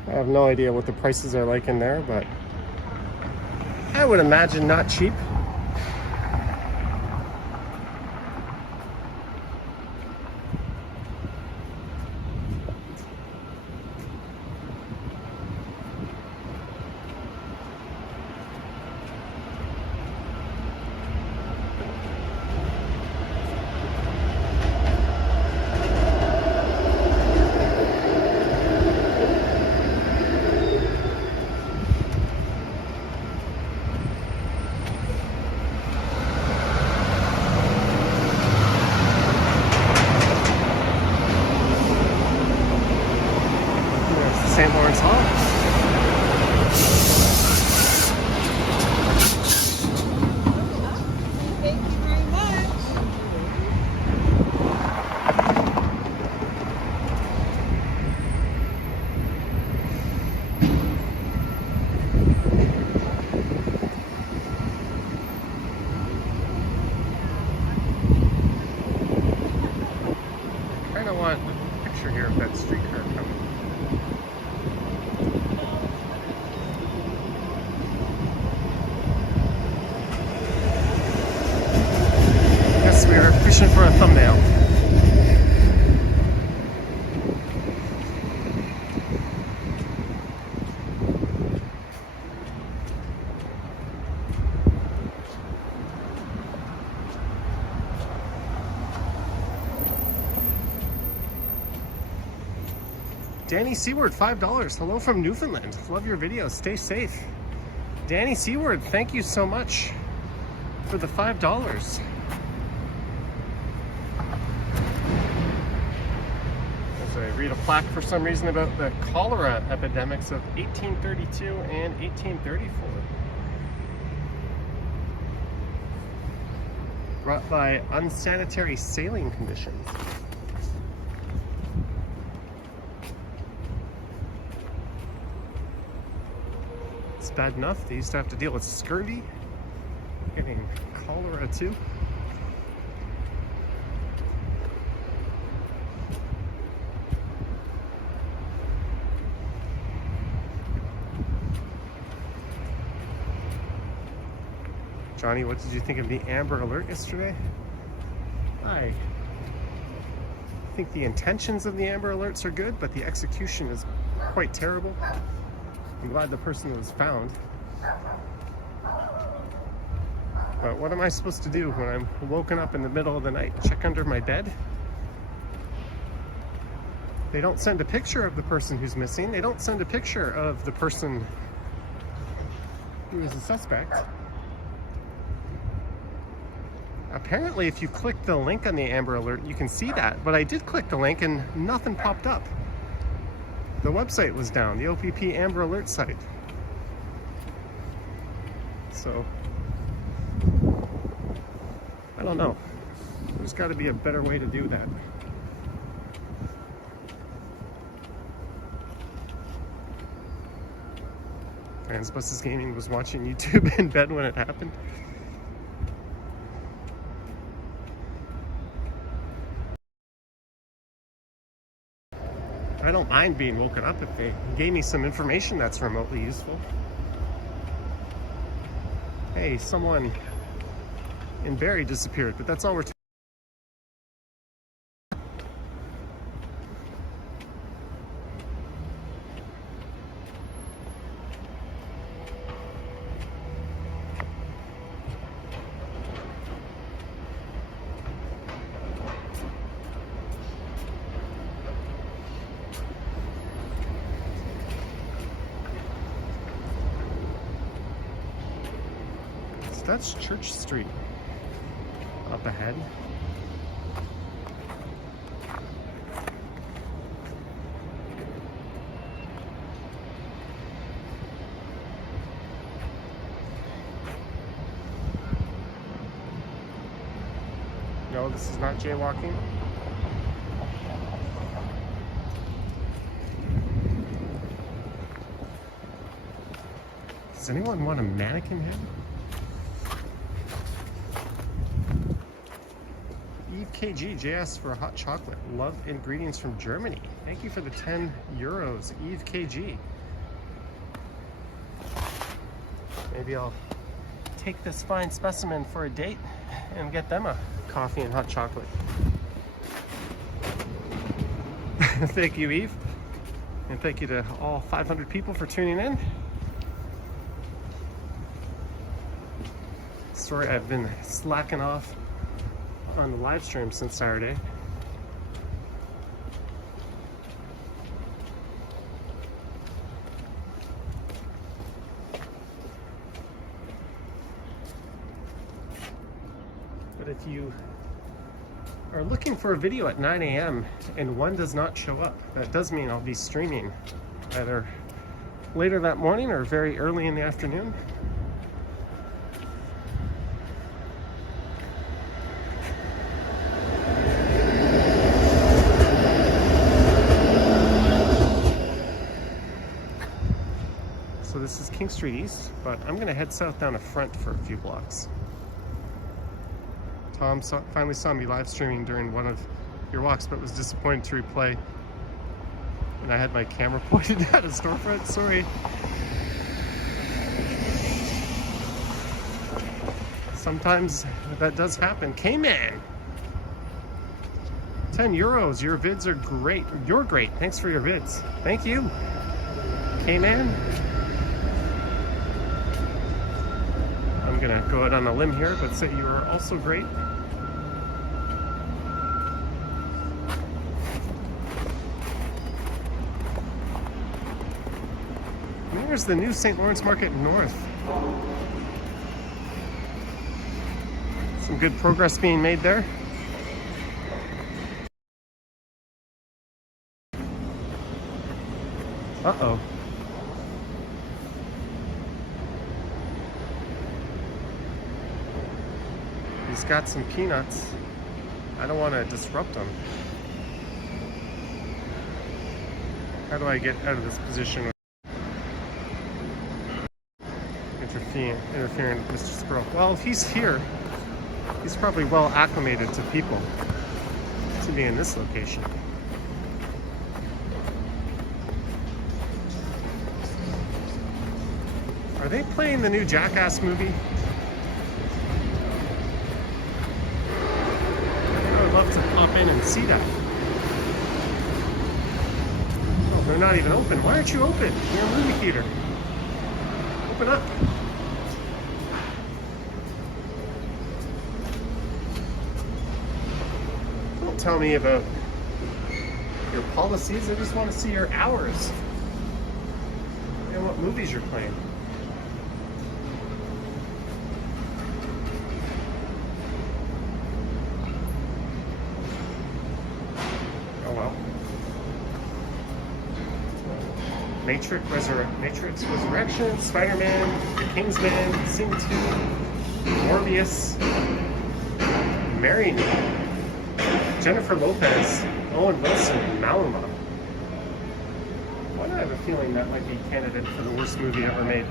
I have no idea what the prices are like in there, but I would imagine not cheap. St. Lawrence Hall. Thank you very much. I kind of want a picture here of that streetcar coming. Yes, we are fishing for a thumbnail. Danny Seward, $5. Hello from Newfoundland. Love your videos. Stay safe. Danny Seward, thank you so much for the $5. As I read a plaque for some reason about the cholera epidemics of 1832 and 1834. Brought by unsanitary sailing conditions. It's bad enough they used to have to deal with scurvy, getting cholera too. Johnny, what did you think of the Amber Alert yesterday? I think the intentions of the Amber Alerts are good, but the execution is quite terrible. I'm glad the person was found. But what am I supposed to do when I'm woken up in the middle of the night? Check under my bed? They don't send a picture of the person who's missing. They don't send a picture of the person who is a suspect. Apparently, if you click the link on the Amber Alert, you can see that. But I did click the link and nothing popped up. The website was down, the OPP Amber Alert site. So, I don't know. There's got to be a better way to do that. Transbuses Gaming was watching YouTube in bed when it happened. I don't mind being woken up if they gave me some information that's remotely useful. Hey, someone in Barrie disappeared, but that's all we're talking. That's Church Street up ahead. No, this is not jaywalking. Does anyone want a mannequin head? Eve KG, JS for a hot chocolate. Love ingredients from Germany. Thank you for the 10 euros, Eve KG. Maybe I'll take this fine specimen for a date and get them a coffee and hot chocolate. Thank you, Eve. And thank you to all 500 people for tuning in. Sorry, I've been slacking off on the live stream since Saturday. But if you are looking for a video at 9 a.m. and one does not show up, that does mean I'll be streaming either later that morning or very early in the afternoon. So this is King Street East, but I'm gonna head south down to Front for a few blocks. Tom finally saw me live streaming during one of your walks, but was disappointed to replay. And I had my camera pointed at a storefront, sorry. Sometimes that does happen. K-Man! 10 euros, your vids are great. You're great, thanks for your vids. Thank you, K-Man. I'm gonna go out on a limb here, but say you are also great. And here's the new St. Lawrence Market North. Some good progress being made there. Uh-oh. He's got some peanuts. I don't want to disrupt him. How do I get out of this position? Interfering with Mr. Squirrel. Well, if he's here, he's probably well acclimated to people to be in this location. Are they playing the new Jackass movie? I would love to pop in and see that. Oh, they're not even open. Why aren't you open? You're a movie theater. Open up. Don't tell me about your policies. I just want to see your hours and what movies you're playing. Matrix Resurrection, Spider-Man, The Kingsman, Sing 2, Morbius, Marry Me, Jennifer Lopez, Owen Wilson, and Maluma. Why do I have a feeling that might be a candidate for the worst movie ever made,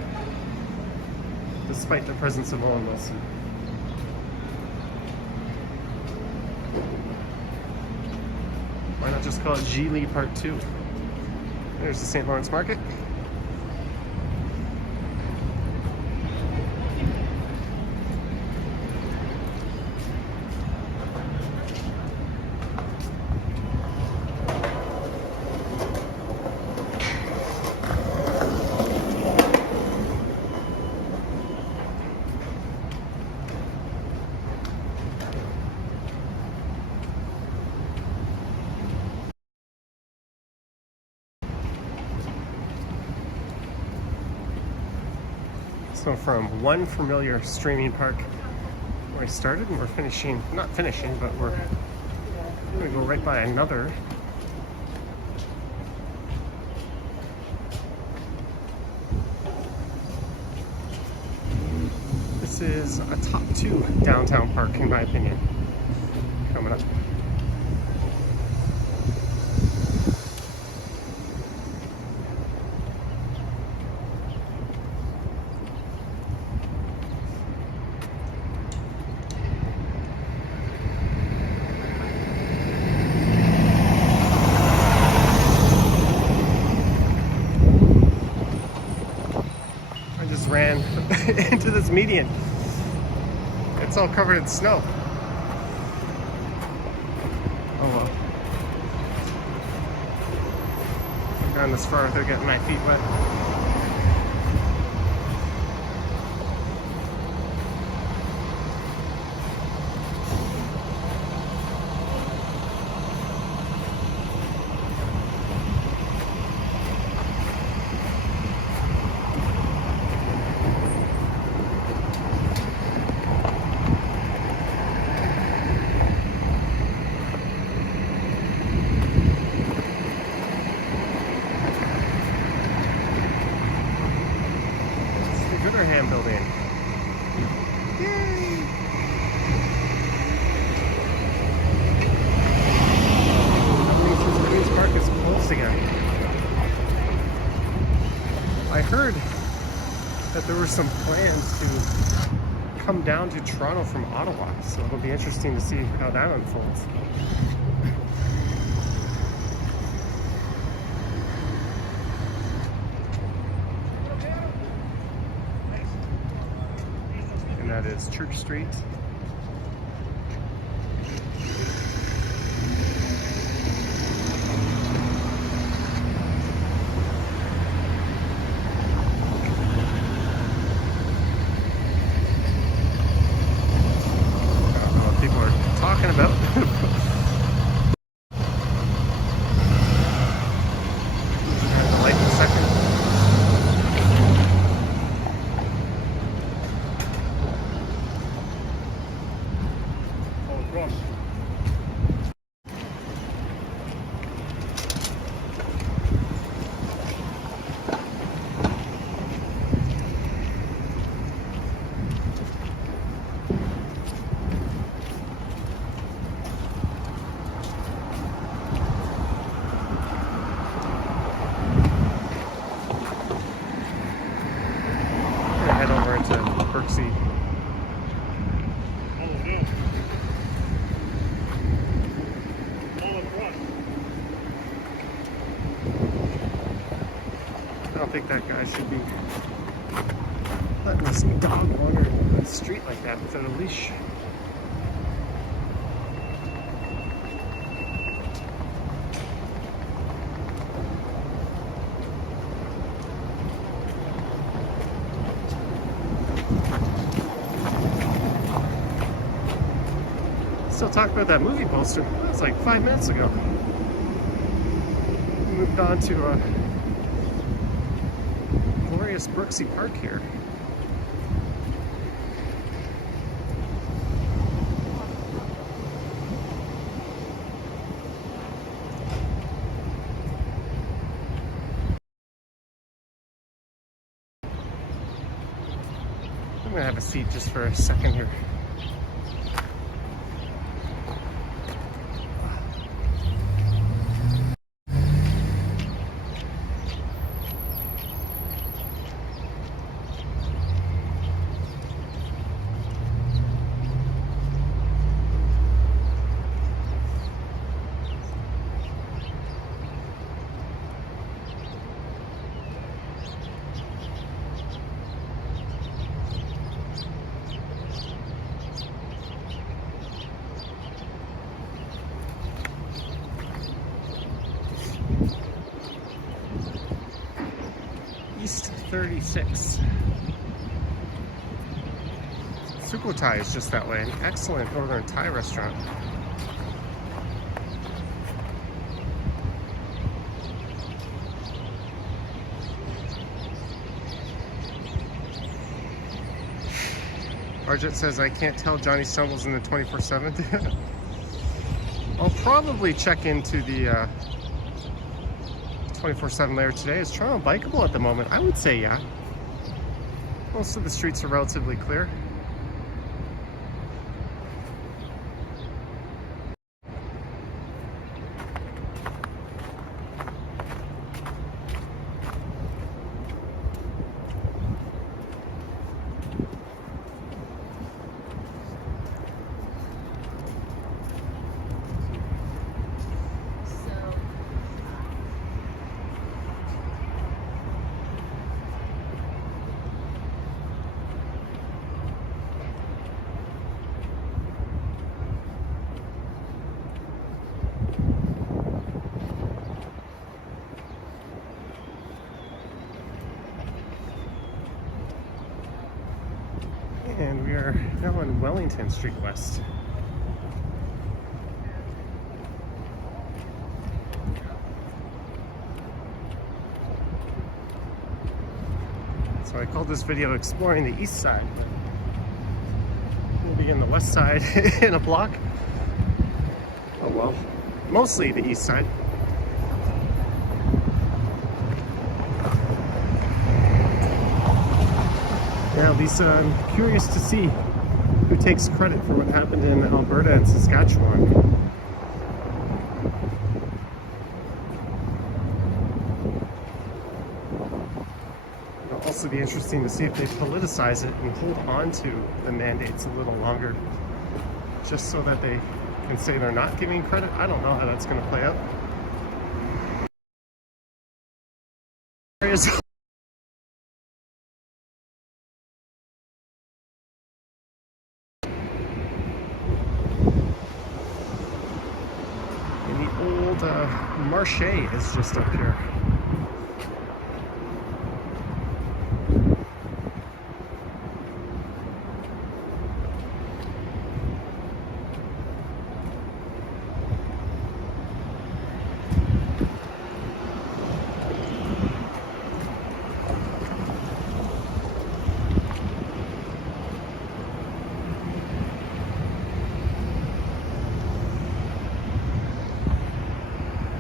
despite the presence of Owen Wilson? Why not just call it Geely Part 2? There's the St. Lawrence Market. So from one familiar streaming park where I started, and we're finishing, not finishing, but we're going to go right by another. This is a top 2 downtown park in my opinion. coming up. I just ran into this median. It's all covered in snow. Oh well. I've gone this far without getting my feet wet. Ham building. Yay! Queen's Park is closed again. I heard that there were some plans to come down to Toronto from Ottawa, so it'll be interesting to see how that unfolds. That is Church Street. I don't know what people are talking about. The light in a second. Head over into Berkeley. I don't think that guy should be letting this dog wander in the street like that without a leash. Still talking about that movie poster. That's like 5 minutes ago. We moved on to glorious Berkeley Park here. I'm gonna have a seat just for a second here. East 36. Sukhothai is just that way. An excellent northern Thai restaurant. Arjit says, I can't tell Johnny stumbles in the 24/7. I'll probably check into the 24/7 later today. Is Toronto bikeable at the moment? I would say yeah. Most of the streets are relatively clear. Now on Wellington Street West. So I called this video exploring the east side. We'll begin the west side in a block. Oh well, mostly the east side. Now, Lisa, I'm curious to see who takes credit for what happened in Alberta and Saskatchewan. It'll also be interesting to see if they politicize it and hold on to the mandates a little longer, just so that they can say they're not giving credit. I don't know how that's going to play out. Marche is just up here.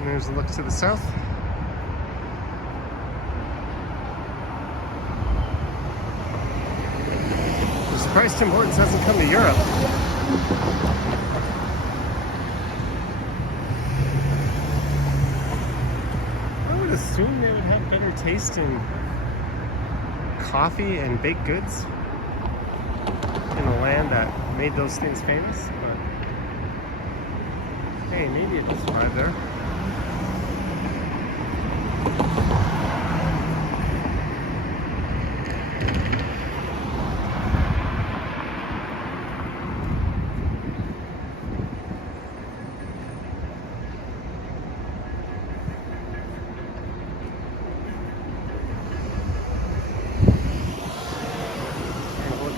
There's a look to the south. I'm surprised Tim Hortons hasn't come to Europe. I would assume they would have better taste in coffee and baked goods in a land that made those things famous, but hey, maybe it just survived there.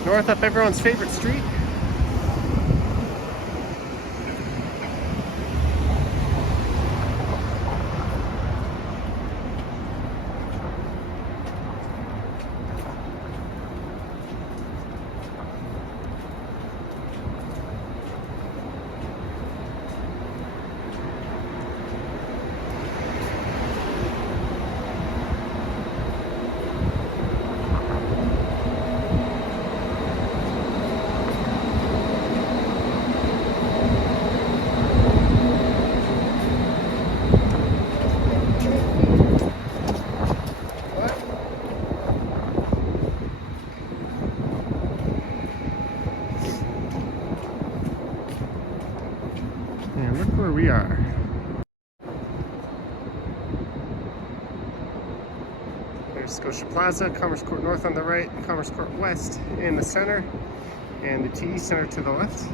North up everyone's favorite street. And look where we are. There's Scotia Plaza, Commerce Court North on the right, Commerce Court West in the center, and the TD Center to the left.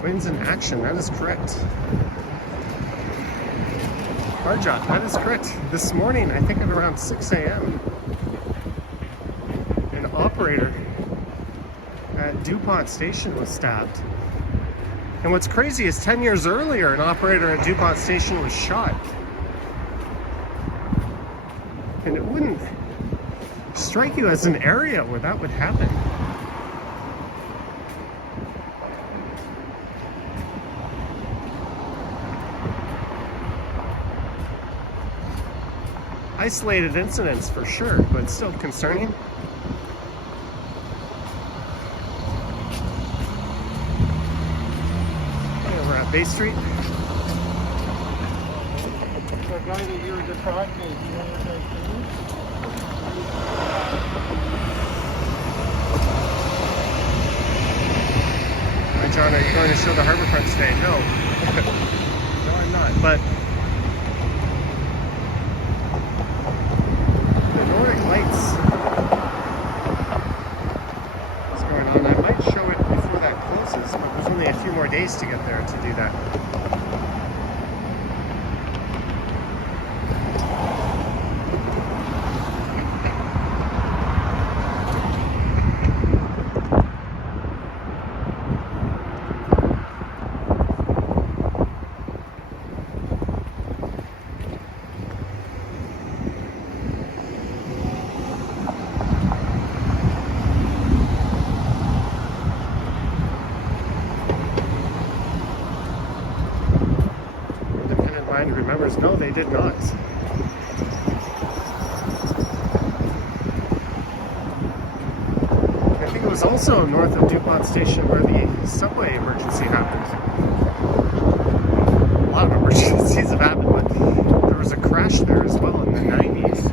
Twins in action, that is correct. Harjot, that is correct. This morning, I think at around 6 a.m., an operator at DuPont Station was stabbed. And what's crazy is 10 years earlier, an operator at DuPont Station was shot. And it wouldn't strike you as an area where that would happen. Isolated incidents for sure, but still concerning. And we're at Bay Street. The guy that you were defrauding is you want to take I John, are you going to show the harborfront today? No. No, I'm not. But the Nordic Lights is going on. I might show it before that closes, but there's only a few more days to get there to do that. Remembers, no, they did not. I think it was also north of DuPont Station where the subway emergency happened. A lot of emergencies have happened, but there was a crash there as well in the 90s.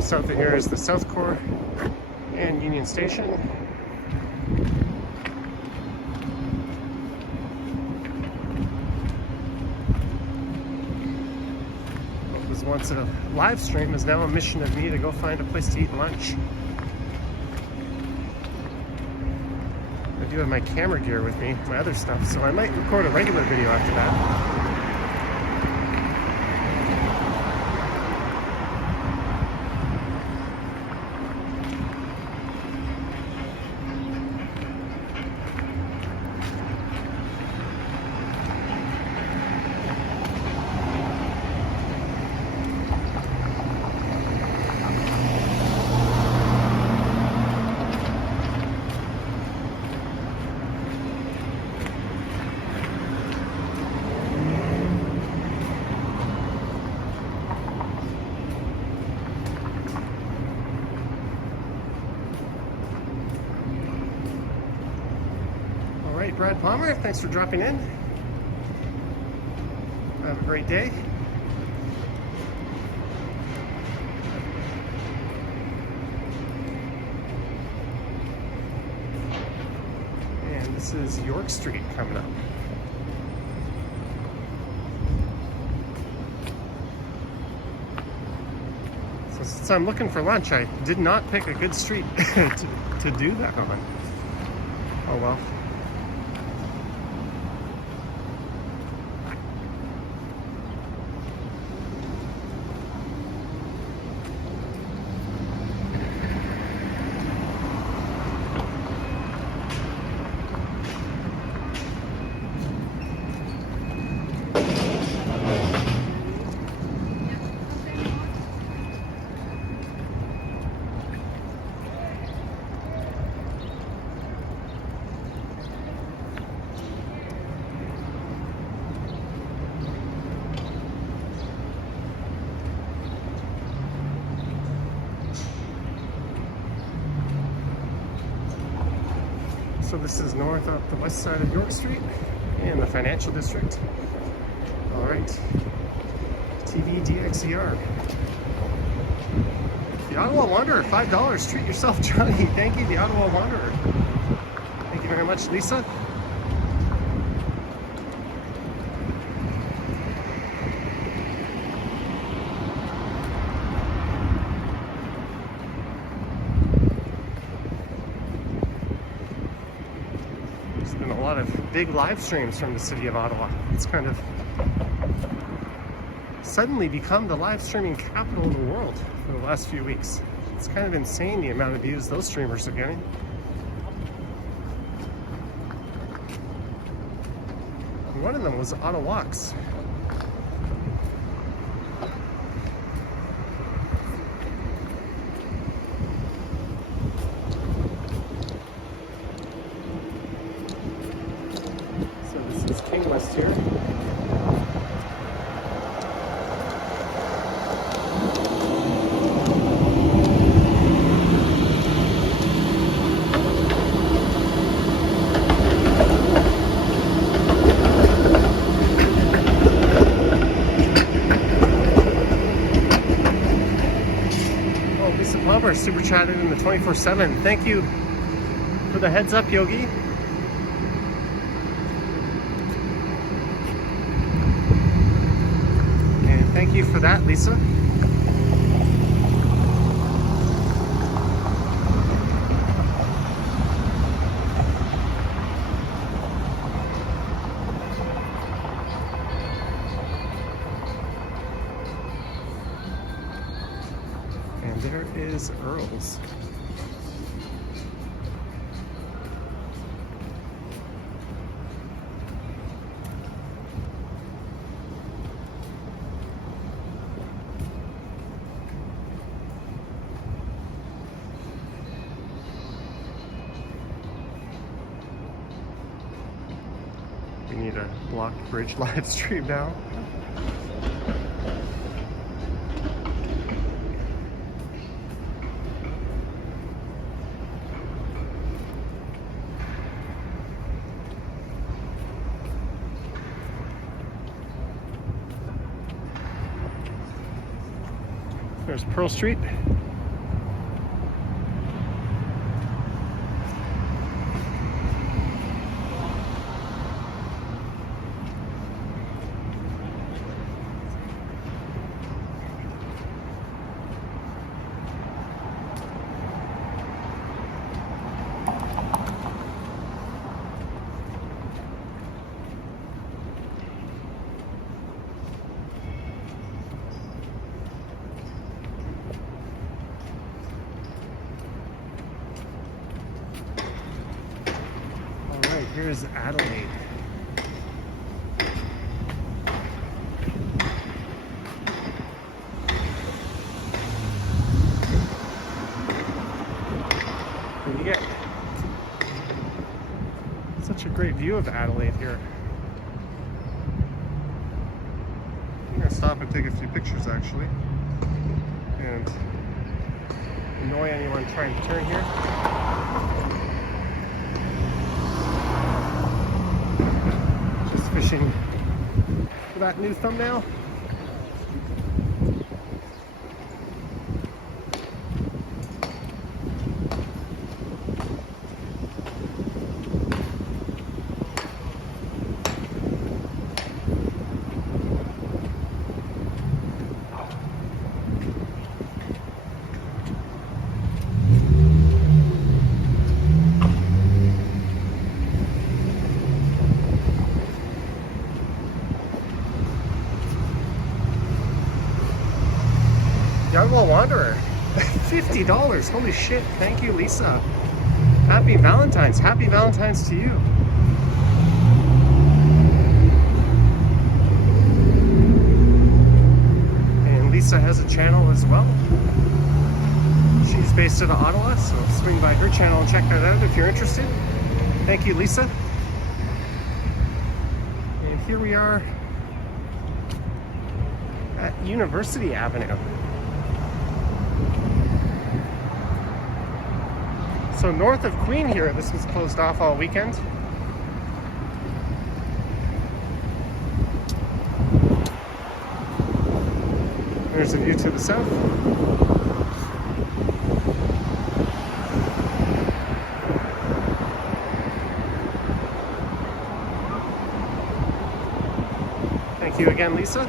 South of here is the South Core and Union Station. What was once a live stream is now a mission of me to go find a place to eat lunch. I do have my camera gear with me, my other stuff, so I might record a regular video after that. Brad Palmer, thanks for dropping in. Have a great day. And this is York Street coming up. So since I'm looking for lunch, I did not pick a good street to do that on. Oh well. So this is north up the west side of York Street in the financial district. All right, TV DXER. The Ottawa Wanderer, $5. Treat yourself, Johnny. Thank you, the Ottawa Wanderer. Thank you very much, Lisa. Been a lot of big live streams from the city of Ottawa. It's kind of suddenly become the live streaming capital of the world for the last few weeks. It's kind of insane the amount of views those streamers are getting. And one of them was Ottawalks. This King List here. Oh, Lisa Palmer super chatted in the 24/7. Thank you for the heads up, Yogi. And thank you for that, Lisa. And there is Earl's. We need a block bridge live stream now. There's Pearl Street. Here's Adelaide. And you get such a great view of Adelaide here. I'm gonna stop and take a few pictures actually, and annoy anyone trying to turn here. Fishing for that new thumbnail. Young Little Wanderer, $50. Holy shit! Thank you, Lisa. Happy Valentine's. Happy Valentine's to you. And Lisa has a channel as well. She's based out of Ottawa, so swing by her channel and check that out if you're interested. Thank you, Lisa. And here we are at University Avenue. So north of Queen here, this was closed off all weekend. There's a view to the south. Thank you again, Lisa.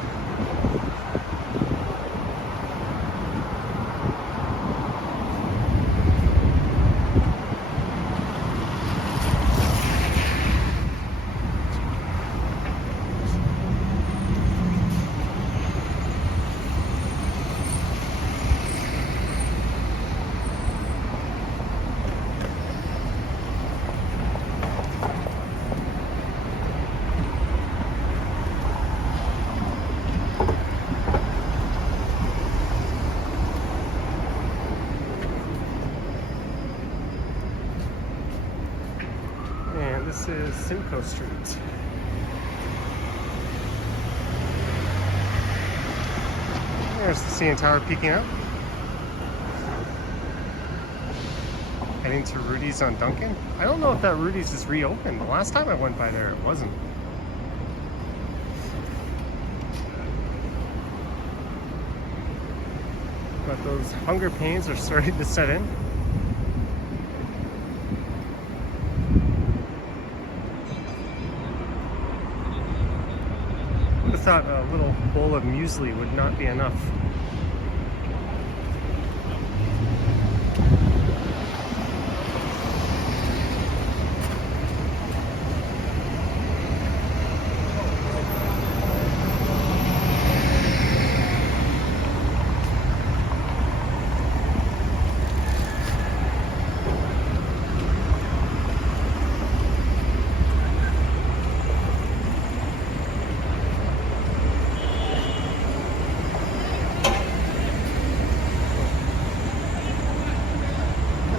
This is Simcoe Street. There's the CN Tower peeking up. Heading to Rudy's on Duncan. I don't know if that Rudy's is reopened. The last time I went by there, it wasn't. But those hunger pains are starting to set in. I would have thought a little bowl of muesli would not be enough.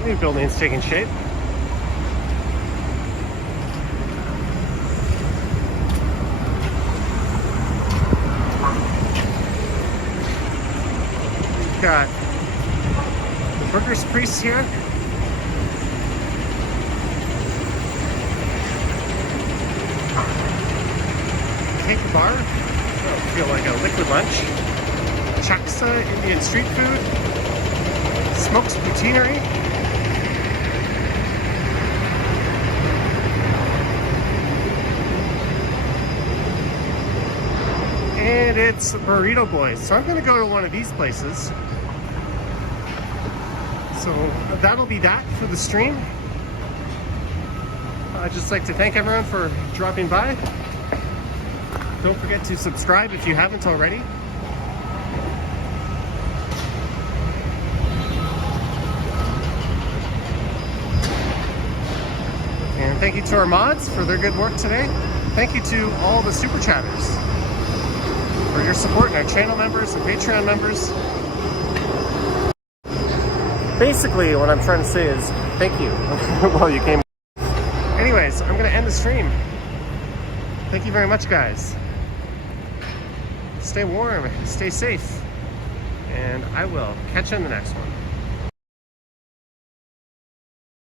New building's taking shape. We've got the Burgers Priest here. Cake bar. Oh, feel like a liquid lunch. Chaksa Indian street food. Smokes Poutineery. And it's Burrito Boys. So I'm going to go to one of these places. So that'll be that for the stream. I'd just like to thank everyone for dropping by. Don't forget to subscribe if you haven't already. And thank you to our mods for their good work today. Thank you to all the super chatters for your support, and our channel members and Patreon members. Basically, what I'm trying to say is thank you. Well, you came. Anyways, I'm going to end the stream. Thank you very much, guys. Stay warm, stay safe, and I will catch you in the next one.